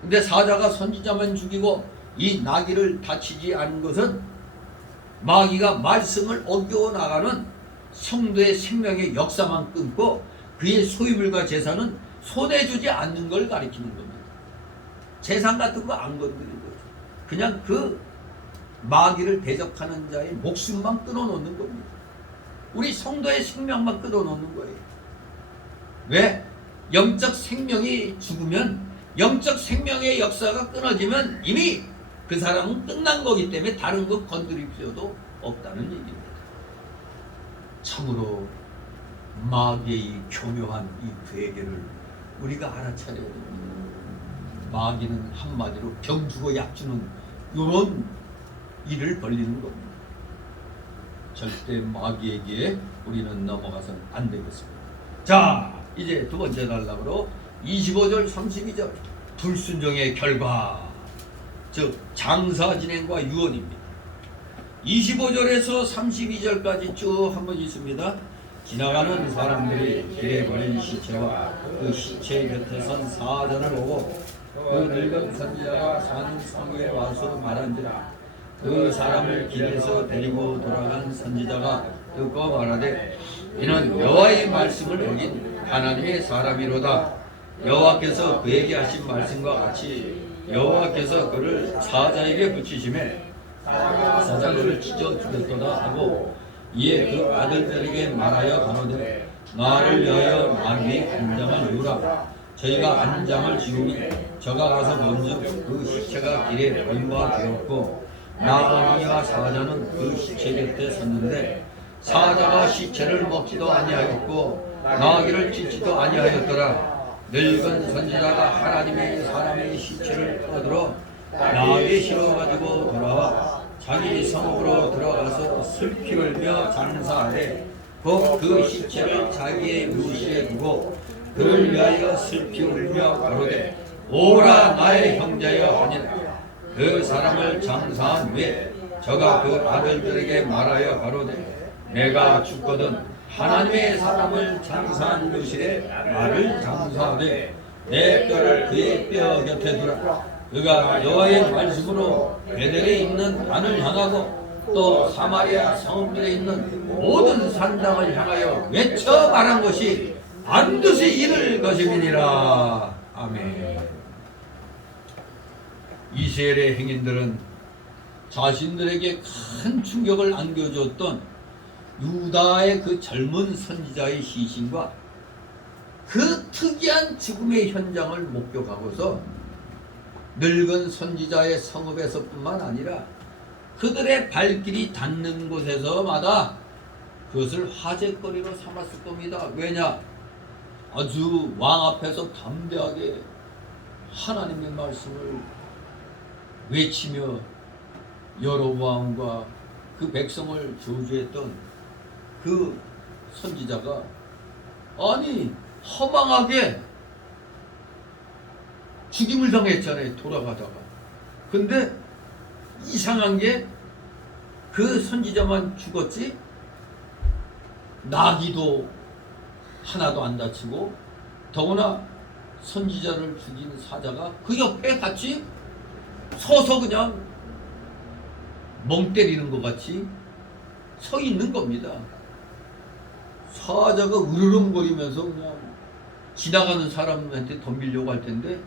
근데 사자가 선지자만 죽이고 이 나귀를 다치지 않은 것은 마귀가 말씀을 어겨나가는 성도의 생명의 역사만 끊고 그의 소유물과 재산은 손해주지 않는 걸 가리키는 겁니다. 재산 같은 거 안 건드리는 거죠. 그냥 그 마귀를 대적하는 자의 목숨만 끊어놓는 겁니다. 우리 성도의 생명만 끊어놓는 거예요. 왜? 영적 생명이 죽으면 영적 생명의 역사가 끊어지면 이미 그 사람은 끝난 거기 때문에 다른 거 건드릴 필요도 없다는 얘기입니다. 참으로 마귀의 이 교묘한 이 괴계를 우리가 알아차려야 됩니다. 마귀는 한마디로 병 주고 약 주는 이런 일을 벌리는 겁니다. 절대 마귀에게 우리는 넘어가서는 안 되겠습니다. 자, 이제 두 번째 단락으로 25절 32절 불순종의 결과, 즉 장사 진행과 유언입니다. 25절에서 32절까지 쭉 한번 있습니다. 지나가는 사람들이 길에 버린 시체와 그 시체 곁에 선 사자를 보고 그 늙은 선지자가 사는 성에 와서 말한지라. 그 사람을 길에서 데리고 돌아간 선지자가 듣고 말하되 이는 여호와의 말씀을 어긴 하나님의 사람이로다. 여호와께서 그에게 하신 말씀과 같이 여호와께서 그를 사자에게 붙이심에 사자가 그를 찢어 죽였도다 하고 이에 그 아들들에게 말하여 가로되 나를 위하여 나귀 한 장을 이루라. 저희가 한 장을 지우니 저가 가서 먼저 그 시체가 길에 버림바 되었고 나귀와 사자는 그 시체 곁에 섰는데 사자가 시체를 먹지도 아니하였고 나귀를 찢지도 아니하였더라. 늙은 선지자가 하나님의 사람의 시체를 떠들어 나귀에 실어가지고 돌아와 자기 성읍으로 들어가서 슬피 울며 장사하되 곧 그 시체를 자기의 묘시에 두고 그를 위하여 슬피 울며 가로되 오라 나의 형제여 하니라. 그 사람을 장사한 후에 저가 그 아들들에게 말하여 가로되 내가 죽거든 하나님의 사람을 장사한 묘실에 나를 장사하되 내 뼈를 그의 뼈 곁에 두라. 그가 여호와의 말씀으로 베델에 있는 단을 향하고 또 사마리아 성읍들에 있는 모든 산당을 향하여 외쳐 말한 것이 반드시 이룰 것임이니라. 아멘. 이스라엘의 행인들은 자신들에게 큰 충격을 안겨주었던 유다의 그 젊은 선지자의 시신과 그 특이한 죽음의 현장을 목격하고서 늙은 선지자의 성읍에서뿐만 아니라 그들의 발길이 닿는 곳에서마다 그것을 화제거리로 삼았을 겁니다. 왜냐? 아주 왕 앞에서 담대하게 하나님의 말씀을 외치며 여로보암과 그 백성을 저주했던 그 선지자가 아니 허망하게 죽임을 당했잖아요. 돌아가다가. 근데 이상한 게 그 선지자만 죽었지 나귀도 하나도 안 다치고 더구나 선지자를 죽인 사자가 그 옆에 같이 서서 그냥 멍 때리는 것 같이 서 있는 겁니다. 사자가 으르렁거리면서 그냥 지나가는 사람한테 덤비려고 할 텐데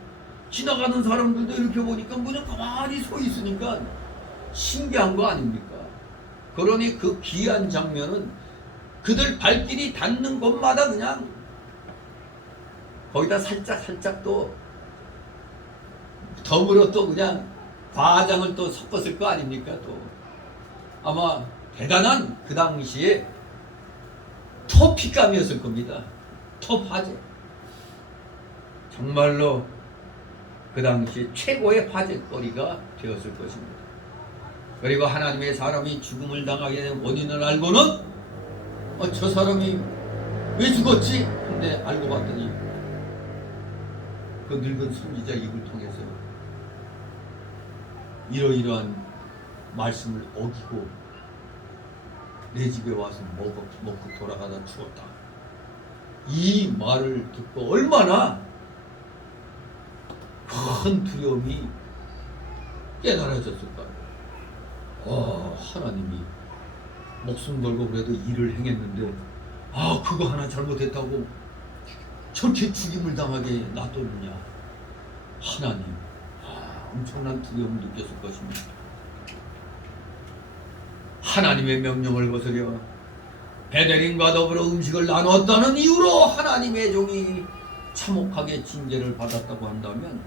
지나가는 사람들도 이렇게 보니까 그냥 가만히 서 있으니까 신기한 거 아닙니까? 그러니 그 귀한 장면은 그들 발길이 닿는 곳마다 그냥 거기다 살짝 또 덤으로 또 그냥 과장을 또 섞었을 거 아닙니까? 또 아마 대단한 그 당시에 토픽감이었을 겁니다. 톱 화제. 정말로 그 당시에 최고의 화제거리가 되었을 것입니다. 그리고 하나님의 사람이 죽음을 당하게 된 원인을 알고는 저 사람이 왜 죽었지? 근데 알고 봤더니 그 늙은 선지자 입을 통해서 이러이러한 말씀을 어기고 내 집에 와서 먹고 돌아가다 죽었다. 이 말을 듣고 얼마나 큰 두려움이 깨달아졌을까요? 하나님이 목숨 걸고 그래도 일을 행했는데 그거 하나 잘못했다고 저렇게 죽임을 당하게 놔뒀느냐. 하나님 엄청난 두려움을 느꼈을 것입니다. 하나님의 명령을 거스려 베델인과 더불어 음식을 나눴다는 이유로 하나님의 종이 참혹하게 징계를 받았다고 한다면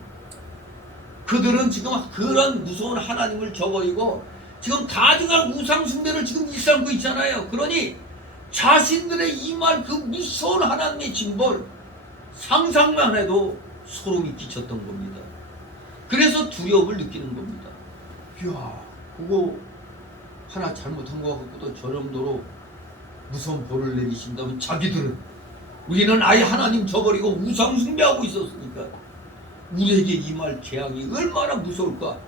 그들은 지금 그런 무서운 하나님을 저버리고 지금 가증한 우상숭배를 지금 일삼고 있잖아요. 그러니 자신들의 임할 그 무서운 하나님의 징벌 상상만 해도 소름이 끼쳤던 겁니다. 그래서 두려움을 느끼는 겁니다. 이야, 그거 하나 잘못한 거 갖고도 저 정도로 무서운 벌을 내리신다면 자기들은 우리는 아예 하나님 저버리고 우상숭배하고 있었으니까 우리에게 임할 재앙이 얼마나 무서울까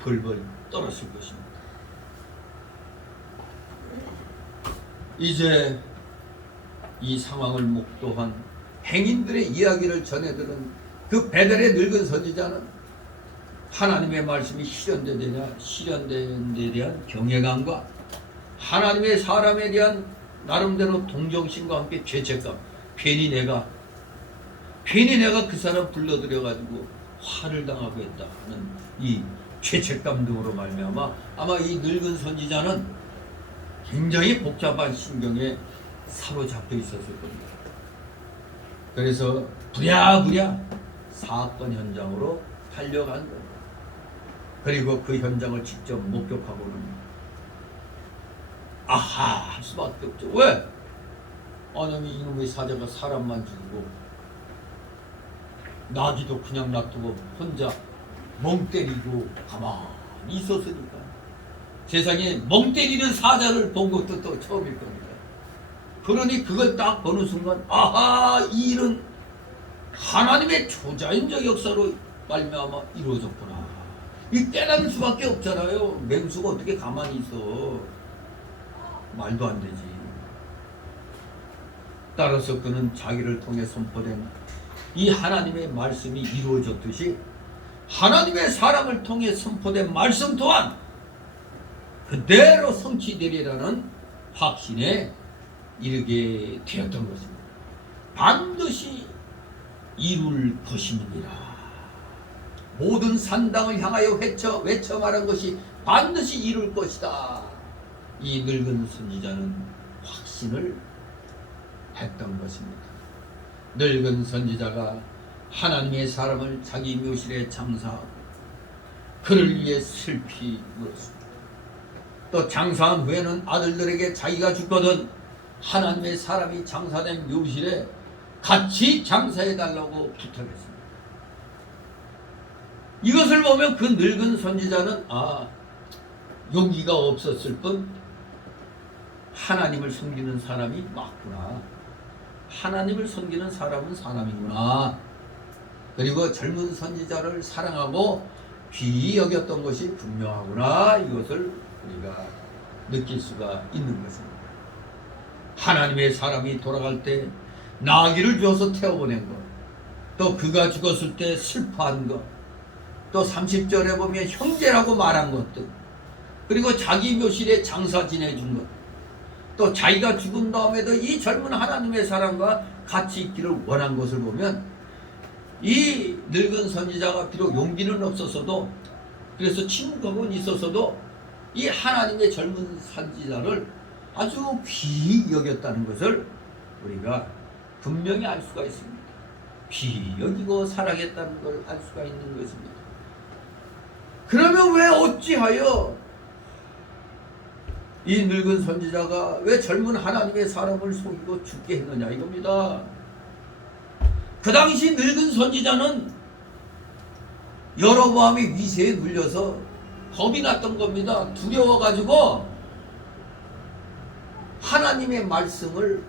벌벌 떨었을 것입니다. 이제 이 상황을 목도한 행인들의 이야기를 전해들은 그 베델의 늙은 선지자는 하나님의 말씀이 실현된 데 대한 경외감과 하나님의 사람에 대한 나름대로 동정심과 함께 죄책감, 괜히 내가 그 사람 불러들여가지고 화를 당하고 했다 하는 이 죄책감 등으로 말미암아 아마 이 늙은 선지자는 굉장히 복잡한 신경에 사로잡혀 있었을 겁니다. 그래서 부랴부랴 사건 현장으로 달려간 거예요. 그리고 그 현장을 직접 목격하고는 아하 할 수밖에 없죠. 왜? 아니 이놈의 사자가 사람만 죽이고 나귀도 그냥 놔두고 혼자 멍 때리고 가만히 있었으니까. 세상에 멍 때리는 사자를 본 것도 또 처음일 겁니다. 그러니 그걸 딱 보는 순간 아하 이 일은 하나님의 초자연적 역사로 말미암아 이루어졌구나. 이 깨달을 수밖에 없잖아요. 맹수가 어떻게 가만히 있어. 말도 안 되지. 따라서 그는 자기를 통해 선포된 이 하나님의 말씀이 이루어졌듯이 하나님의 사람을 통해 선포된 말씀 또한 그대로 성취되리라는 확신에 이르게 되었던 것입니다. 반드시 이룰 것입니다. 모든 산당을 향하여 외쳐 말한 것이 반드시 이룰 것이다. 이 늙은 선지자는 확신을 했던 것입니다. 늙은 선지자가 하나님의 사람을 자기 묘실에 장사하고 그를 위해 슬피 울었습니다. 또 장사한 후에는 아들들에게 자기가 죽거든 하나님의 사람이 장사된 묘실에 같이 장사해달라고 부탁했습니다. 이것을 보면 그 늙은 선지자는 용기가 없었을 뿐 하나님을 섬기는 사람이 맞구나. 하나님을 섬기는 사람은 사람이구나. 그리고 젊은 선지자를 사랑하고 귀히 여겼던 것이 분명하구나. 이것을 우리가 느낄 수가 있는 것입니다. 하나님의 사람이 돌아갈 때 나귀를 주어서 태워보낸 것, 또 그가 죽었을 때 슬퍼한 것, 또 30절에 보면 형제라고 말한 것들, 그리고 자기 묘실에 장사 지내준 것, 또 자기가 죽은 다음에도 이 젊은 하나님의 사람과 같이 있기를 원한 것을 보면 이 늙은 선지자가 비록 용기는 없었어도, 그래서 친구는 있었어도 이 하나님의 젊은 선지자를 아주 귀히 여겼다는 것을 우리가 분명히 알 수가 있습니다. 귀히 여기고 사랑했다는 걸 알 수가 있는 것입니다. 그러면 왜 어찌하여 이 늙은 선지자가 왜 젊은 하나님의 사람을 속이고 죽게 했느냐 이겁니다. 그 당시 늙은 선지자는 여로보암의 위세에 눌려서 겁이 났던 겁니다. 두려워가지고 하나님의 말씀을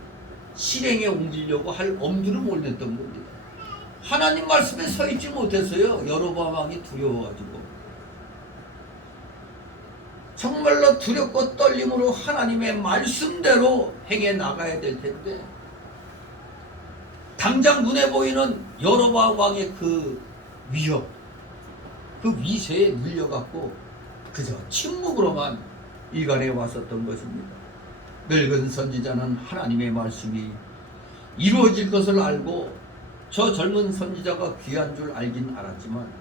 실행에 옮기려고 할 엄두를 못 냈던 겁니다. 하나님 말씀에 서 있지 못했어요. 여로보암 왕이 두려워가지고. 정말로 두렵고 떨림으로 하나님의 말씀대로 행해 나가야 될 텐데 당장 눈에 보이는 여로보암 왕의 그 위협, 그 위세에 눌려갖고 그저 침묵으로만 일관해 왔었던 것입니다. 늙은 선지자는 하나님의 말씀이 이루어질 것을 알고 저 젊은 선지자가 귀한 줄 알긴 알았지만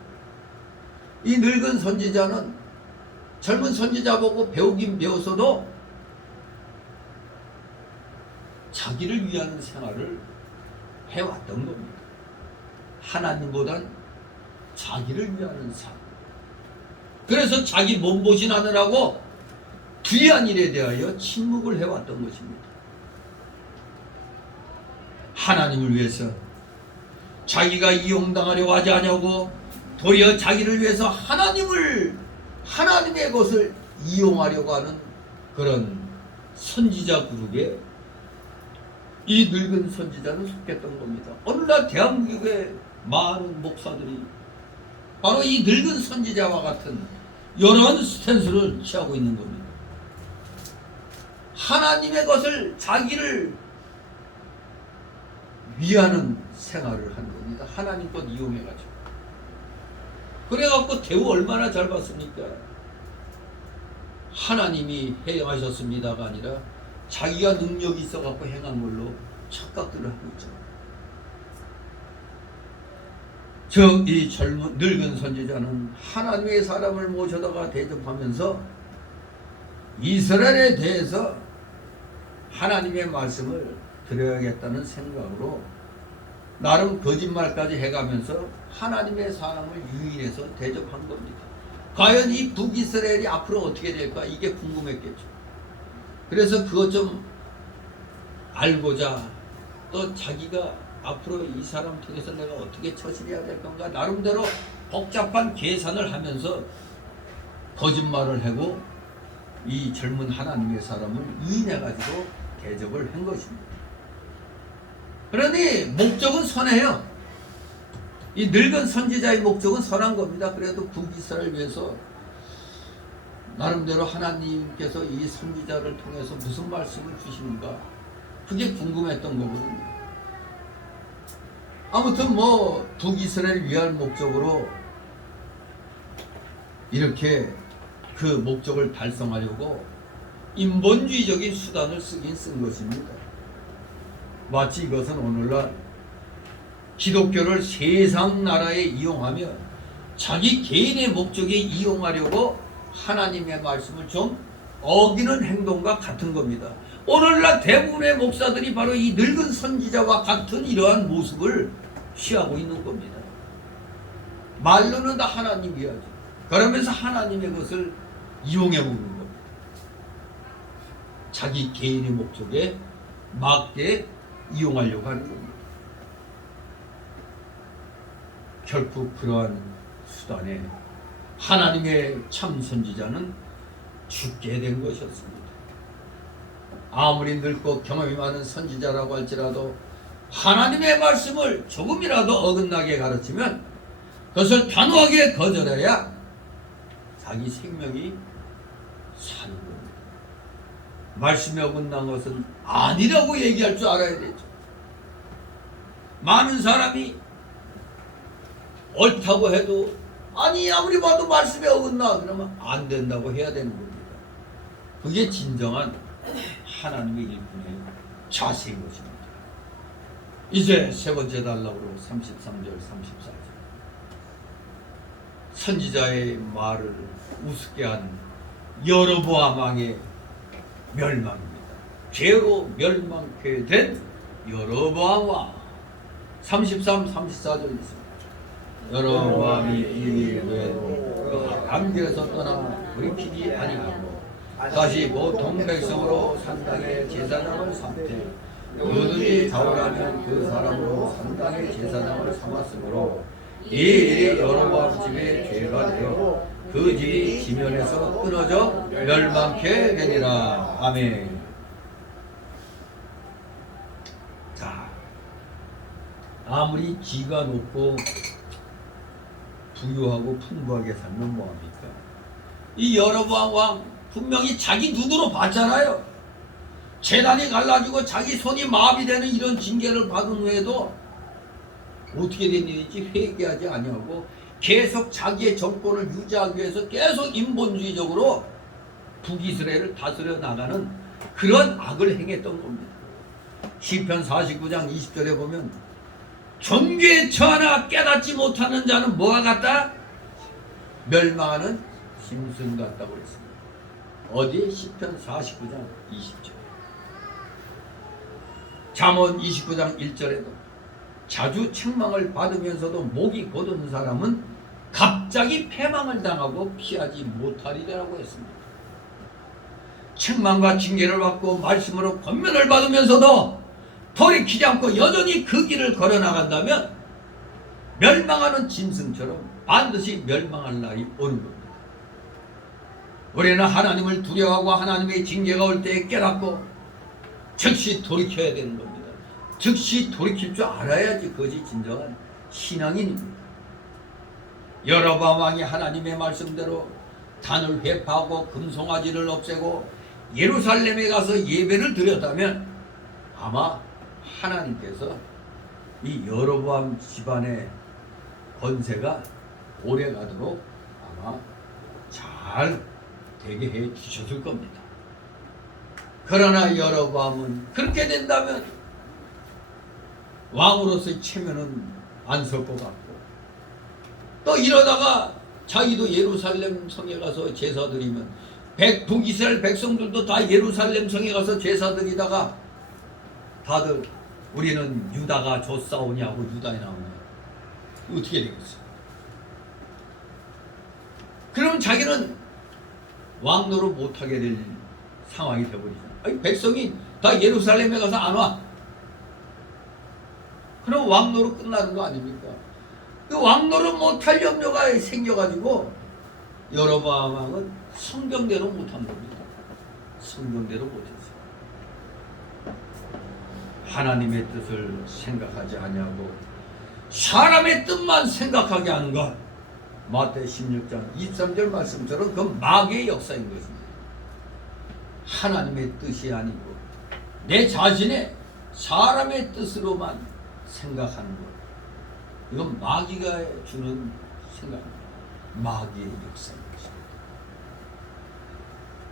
이 늙은 선지자는 젊은 선지자 보고 배우긴 배웠어도 자기를 위한 생활을 해왔던 겁니다. 하나님보단 자기를 위하는 삶. 그래서 자기 몸보신하느라고 귀한 일에 대하여 침묵을 해왔던 것입니다. 하나님을 위해서 자기가 이용당하려 하지 않냐고 도리어 자기를 위해서 하나님의 것을 이용하려고 하는 그런 선지자 그룹에 이 늙은 선지자는 속했던 겁니다. 오늘날 대한민국의 많은 목사들이 바로 이 늙은 선지자와 같은 이런 스탠스를 취하고 있는 겁니다. 하나님의 것을 자기를 위하는 생활을 하는 겁니다. 하나님 것 이용해가지고. 그래갖고 대우 얼마나 잘 받습니까? 하나님이 행하셨습니다가 아니라 자기가 능력이 있어갖고 행한 걸로 착각들을 하고 있죠. 즉 이 젊은 늙은 선지자는 하나님의 사람을 모셔다가 대접하면서 이스라엘에 대해서 하나님의 말씀을 드려야겠다는 생각으로 나름 거짓말까지 해가면서 하나님의 사람을 유인해서 대접한 겁니다. 과연 이 북이스라엘이 앞으로 어떻게 될까 이게 궁금했겠죠. 그래서 그것 좀 알고자 또 자기가 앞으로 이 사람 통해서 내가 어떻게 처신해야 될 건가 나름대로 복잡한 계산을 하면서 거짓말을 하고 이 젊은 하나님의 사람을 유인해가지고 대접을 한 것입니다. 그러니 목적은 선해요. 이 늙은 선지자의 목적은 선한 겁니다. 그래도 북이스라엘 위해서 나름대로 하나님께서 이 선지자를 통해서 무슨 말씀을 주시는가 그게 궁금했던 거거든요. 아무튼 뭐 북이스라엘을 위할 목적으로 이렇게 그 목적을 달성하려고 인본주의적인 수단을 쓰긴 쓴 것입니다. 마치 이것은 오늘날 기독교를 세상 나라에 이용하며 자기 개인의 목적에 이용하려고 하나님의 말씀을 좀 어기는 행동과 같은 겁니다. 오늘날 대부분의 목사들이 바로 이 늙은 선지자와 같은 이러한 모습을 취하고 있는 겁니다. 말로는 다 하나님 이야기. 그러면서 하나님의 것을 이용해 보는 겁니다. 자기 개인의 목적에 맞게 이용하려고 하는 겁니다. 결국 그러한 수단에 하나님의 참 선지자는 죽게 된 것이었습니다. 아무리 늙고 경험이 많은 선지자라고 할지라도 하나님의 말씀을 조금이라도 어긋나게 가르치면 그것을 단호하게 거절해야 자기 생명이 사는 겁니다. 말씀에 어긋난 것은 아니라고 얘기할 줄 알아야 되죠. 많은 사람이 옳다고 해도 아니 아무리 봐도 말씀에 어긋나 그러면 안 된다고 해야 되는 겁니다. 그게 진정한 하나님의 일꾼의 자세인 것입니다. 이제 세 번째 단락으로 33절 34절 선지자의 말을 우습게 한 여로보암 왕의 멸망입니다. 죄로 멸망케 된 여로보암 왕 33, 34절 있습니다. 여로보암이 이르되 감길에서 떠나 돌이키지 아니하고 다시 보통 백성으로 산당의 제사장을 삼되 누구든지 자오라면 그 사람으로 산당의 제사장을 삼았으므로 이 일이 여로보암 집의 죄가 되어 그 집이 지면에서 끊어져 멸망케 되니라. 아멘. 자, 아무리 지가 높고 부유하고 풍부하게 살면 뭐합니까? 이 여로보암 왕 분명히 자기 눈으로 봤잖아요. 재단이 갈라지고 자기 손이 마비되는 이런 징계를 받은 후에도 어떻게 된 일인지 회개하지 아니하고 계속 자기의 정권을 유지하기 위해서 계속 인본주의적으로 북이스라엘을 다스려 나가는 그런 악을 행했던 겁니다. 시편 49장 20절에 보면 존귀에 처하나 깨닫지 못하는 자는 뭐와 같다? 멸망하는 짐승 같다고 그랬습니다. 어디? 시편 49장 20절. 잠언 29장 1절에도 자주 책망을 받으면서도 목이 곧은 사람은 갑자기 패망을 당하고 피하지 못하리라고 했습니다. 책망과 징계를 받고 말씀으로 권면을 받으면서도 돌이키지 않고 여전히 그 길을 걸어나간다면 멸망하는 짐승처럼 반드시 멸망할 날이 오는 겁니다. 우리는 하나님을 두려워하고 하나님의 징계가 올 때에 깨닫고 즉시 돌이켜야 되는 겁니다. 즉시 돌이킬 줄 알아야지 그것이 진정한 신앙인입니다. 여로보암 왕이 하나님의 말씀대로 단을 회파하고 금송아지를 없애고 예루살렘에 가서 예배를 드렸다면 아마 하나님께서 이 여로보암 집안의 권세가 오래 가도록 아마 잘 되게 해 주셨을 겁니다. 그러나 여로보암은 그렇게 된다면 왕으로서의 체면은 안 설 것 같고 또 이러다가 자기도 예루살렘 성에 가서 제사 드리면 북이스라엘 백성들도 다 예루살렘 성에 가서 제사 드리다가 다들 우리는 유다가 줬사오냐고 유다에 나오냐. 어떻게 되겠어? 그럼 자기는 왕노로 못하게 될 상황이 되어버리잖아. 아니, 백성이 다 예루살렘에 가서 안 와. 그럼 왕노로 끝나는 거 아닙니까? 그 왕노로 못할 염려가 생겨가지고 여로보암 왕은 성경대로 못한 겁니다. 성경대로 못했어요. 하나님의 뜻을 생각하지 아니하고 사람의 뜻만 생각하게 하는 것. 마태 16장 23절 말씀처럼 그 마귀의 역사인 것입니다. 하나님의 뜻이 아니고 내 자신의 사람의 뜻으로만 생각하는 것. 이건 마귀가 주는 생각입니다. 마귀의 역사인 것입니다.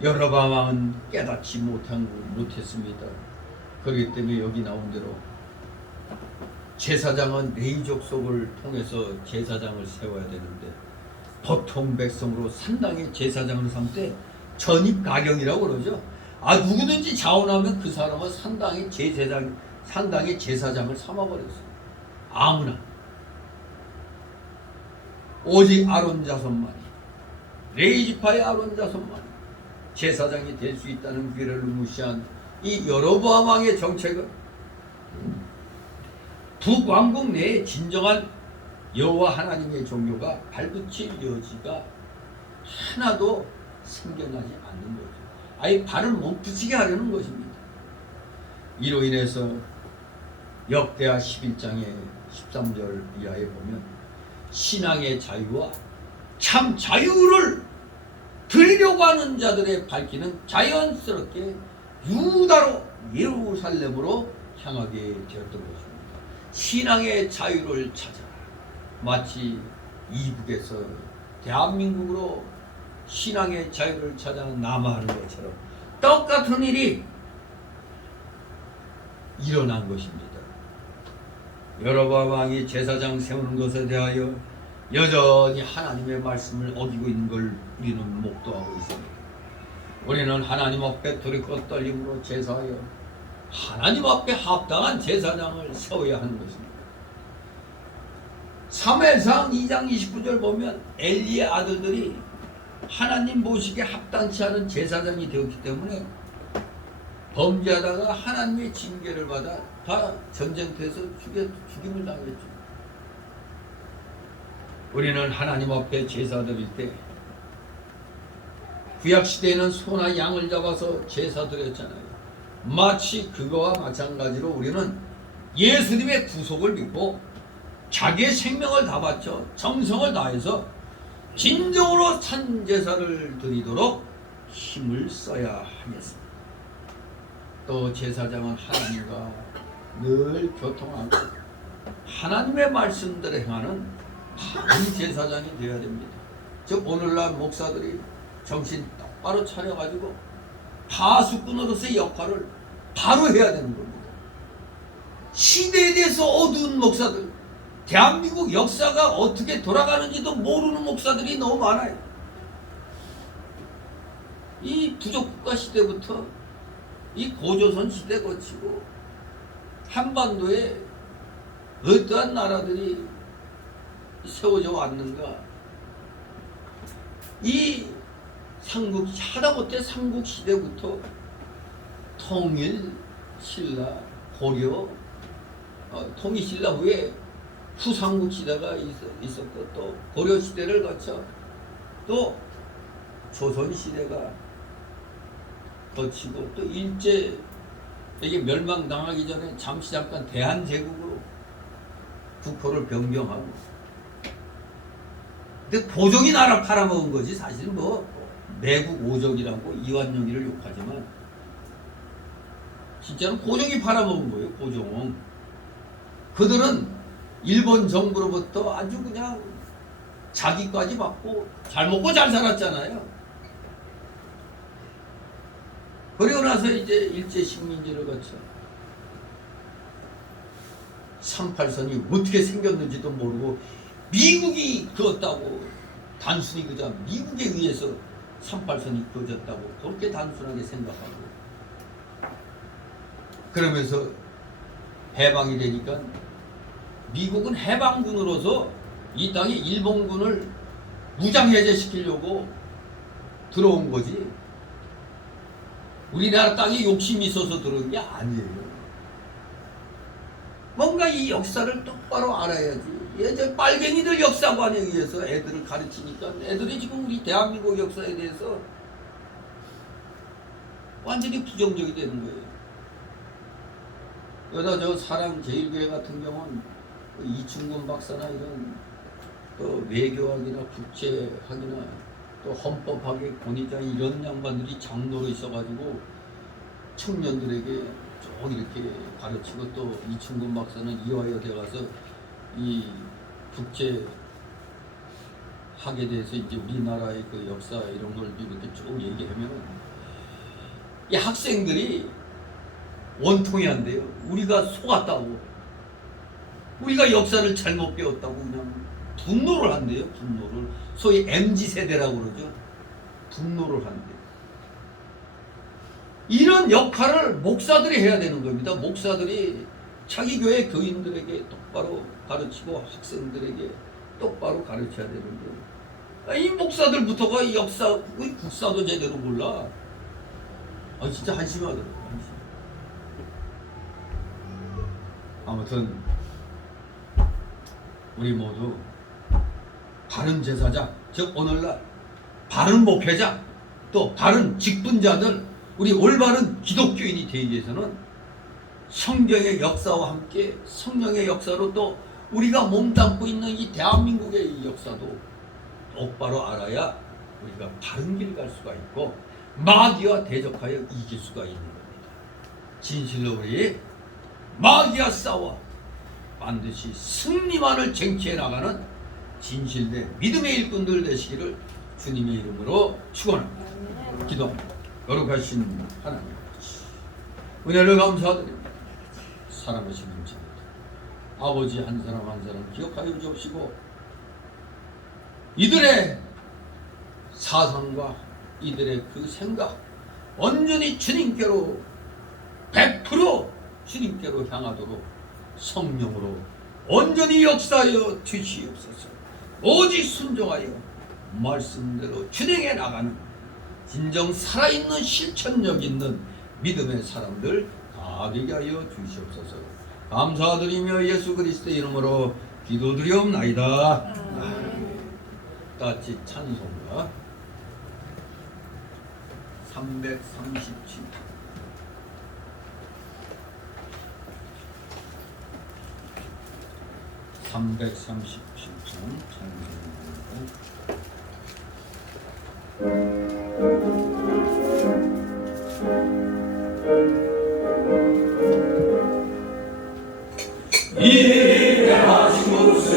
여로보암 왕은 깨닫지 못했습니다. 그렇기 때문에 여기 나온 대로 제사장은 레위 족속을 통해서 제사장을 세워야 되는데 보통 백성으로 상당히 제사장을 삼을 때 전입가경이라고 그러죠. 누구든지 자원하면 그 사람은 상당히 제사장을 삼아버렸어요. 아무나. 오직 아론 자손만이, 레위 지파의 아론 자손만이 제사장이 될 수 있다는 기회를 무시한 이 여로보암 왕의 정책은 북왕국 내에 진정한 여호와 하나님의 종교가 발붙일 여지가 하나도 생겨나지 않는 거죠. 아예 발을 못 붙이게 하려는 것입니다. 이로 인해서 역대하 11장의 13절 이하에 보면 신앙의 자유와 참 자유를 드리려고 하는 자들의 발길은 자연스럽게 유다로 예루살렘으로 향하게 되었던 것입니다. 신앙의 자유를 찾아라. 마치 이북에서 대한민국으로 신앙의 자유를 찾아 남하하는 것처럼 똑같은 일이 일어난 것입니다. 여로보암 왕이 제사장 세우는 것에 대하여 여전히 하나님의 말씀을 어기고 있는 걸 우리는 목도하고 있습니다. 우리는 하나님 앞에 두렵고 떨림으로 제사하여 하나님 앞에 합당한 제사장을 세워야 하는 것입니다. 사무엘상 2장 29절 보면 엘리의 아들들이 하나님 보시기에 합당치 않은 제사장이 되었기 때문에 범죄하다가 하나님의 징계를 받아 다 전쟁터에서 죽임을 당했죠. 우리는 하나님 앞에 제사 드릴 때 구약시대에는 소나 양을 잡아서 제사 드렸잖아요. 마치 그거와 마찬가지로 우리는 예수님의 구속을 믿고 자기의 생명을 다 바쳐 정성을 다해서 진정으로 산제사를 드리도록 힘을 써야 하겠습니다. 또 제사장은 하나님과 늘 교통하고 하나님의 말씀대로 행하는 바른 제사장이 되어야 됩니다. 즉 오늘날 목사들이 정신 똑바로 차려가지고 파수꾼으로서의 역할을 바로 해야 되는 겁니다. 시대에 대해서 어두운 목사들, 대한민국 역사가 어떻게 돌아가는지도 모르는 목사들이 너무 많아요. 이 부족국가 시대부터 이 고조선 시대 거치고 한반도에 어떠한 나라들이 세워져 왔는가. 이 하다못해 삼국시대부터 통일, 신라, 고려, 통일신라 후에 후삼국시대가 있었고 또 고려시대를 거쳐 또 조선시대가 거치고 또 일제 이게 멸망당하기 전에 잠시 잠깐 대한제국으로 국호를 변경하고 근데 고종이 나라 팔아먹은 거지 사실 뭐 내국 오적이라고 이완용이를 욕하지만 진짜로 고종이 팔아먹은 거예요. 고종 그들은 일본 정부로부터 아주 그냥 자기까지 받고 잘 먹고 잘 살았잖아요. 그리고 나서 이제 일제식민지를 거쳐 38선이 어떻게 생겼는지도 모르고 미국이 그었다고 단순히 그저 미국에 의해서 38선이 그어졌다고 그렇게 단순하게 생각하고 그러면서 해방이 되니까 미국은 해방군으로서 이 땅에 일본군을 무장해제시키려고 들어온 거지. 우리나라 땅에 욕심이 있어서 들어온 게 아니에요. 뭔가 이 역사를 똑바로 알아야지. 저 빨갱이들 역사관에 의해서 애들을 가르치니까 애들이 지금 우리 대한민국 역사에 대해서 완전히 부정적이 되는 거예요. 여기다 저 사랑제일교회 같은 경우는 이충근 박사나 이런 또 외교학이나 국제학이나 또 헌법학의 권위자 이런 양반들이 장로로 있어가지고 청년들에게 쭉 이렇게 가르치고 또 이충근 박사는 이화여대 가서 이 국제학에 대해서 이제 우리나라의 그 역사 이런 걸 이렇게 쭉 얘기하면 이 학생들이 원통이 안 돼요. 우리가 속았다고, 우리가 역사를 잘못 배웠다고 그냥 분노를 한대요. 분노를 소위 MZ세대라고 그러죠. 분노를 한대요. 이런 역할을 목사들이 해야 되는 겁니다. 목사들이 자기 교회 교인들에게 똑바로 가르치고 학생들에게 똑바로 가르쳐야 되는데 이 목사들부터가 이 역사, 국사도 제대로 몰라. 진짜 한심하더라고요. 한심. 아무튼 우리 모두 바른 제사장, 즉 오늘날 바른 목회자, 또 바른 직분자들, 우리 올바른 기독교인이 되기 위해서는 성경의 역사와 함께 성령의 역사로 또 우리가 몸담고 있는 이 대한민국의 이 역사도 똑바로 알아야 우리가 바른 길 갈 수가 있고 마귀와 대적하여 이길 수가 있는 겁니다. 진실로 우리 마귀와 싸워 반드시 승리만을 쟁취해 나가는 진실된 믿음의 일꾼들 되시기를 주님의 이름으로 축원합니다. 기도합니다. 거룩하신 하나님 아버지, 은혜를 감사드립니다. 사랑하신 은혜입니다. 아버지 한 사람 한 사람 기억하여 주옵시고 이들의 사상과 이들의 그 생각 온전히 주님께로 100% 주님께로 향하도록 성령으로 온전히 역사하여 주시옵소서. 오직 순종하여 말씀대로 준행해 나가는 진정 살아있는 실천력 있는 믿음의 사람들 다 되게 하여 주시옵소서. 감사드리며 예수 그리스도의 이름으로 기도드리옵나이다. 같이 찬송가 337 337편 찬송가 이해하신 것을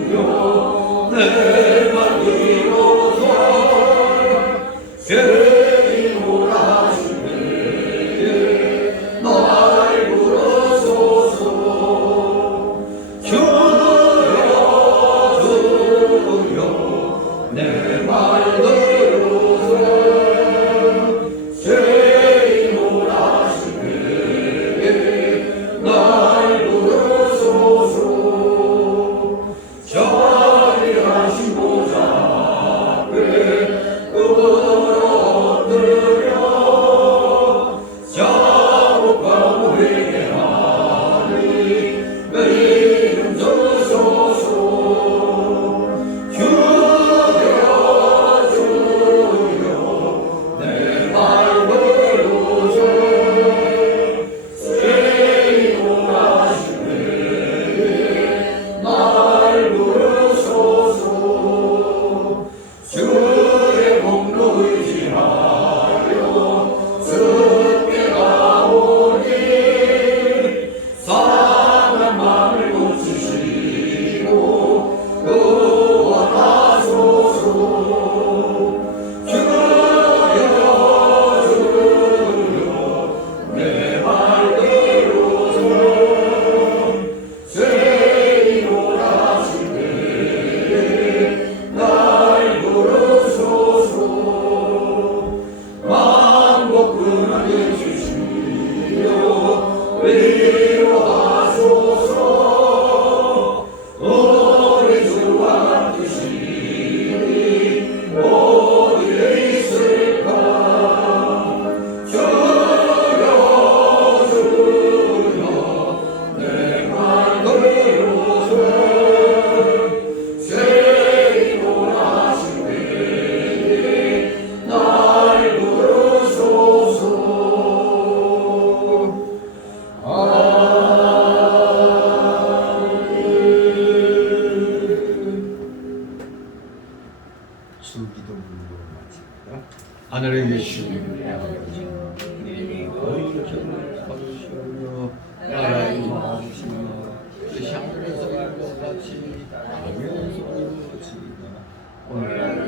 주여 내가 이로서 세임을 하시네 날 부르소서 주여 주여 내 말 들으소서 세임을 하시네 날 부르소서 자리하시고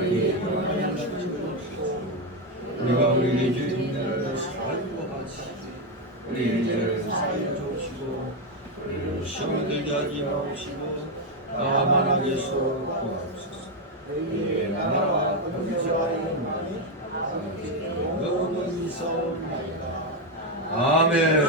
우리에게 영원한 주시고 우리가 우리 주인들을 사랑과 같이 우리 죄를 사하여 주시고 우리를 시험에 들게 하지 마옵시고 다만 악에서 구하옵소서. 내 나라와 권세와 영광이 영원히 있사옵나이다. 아멘.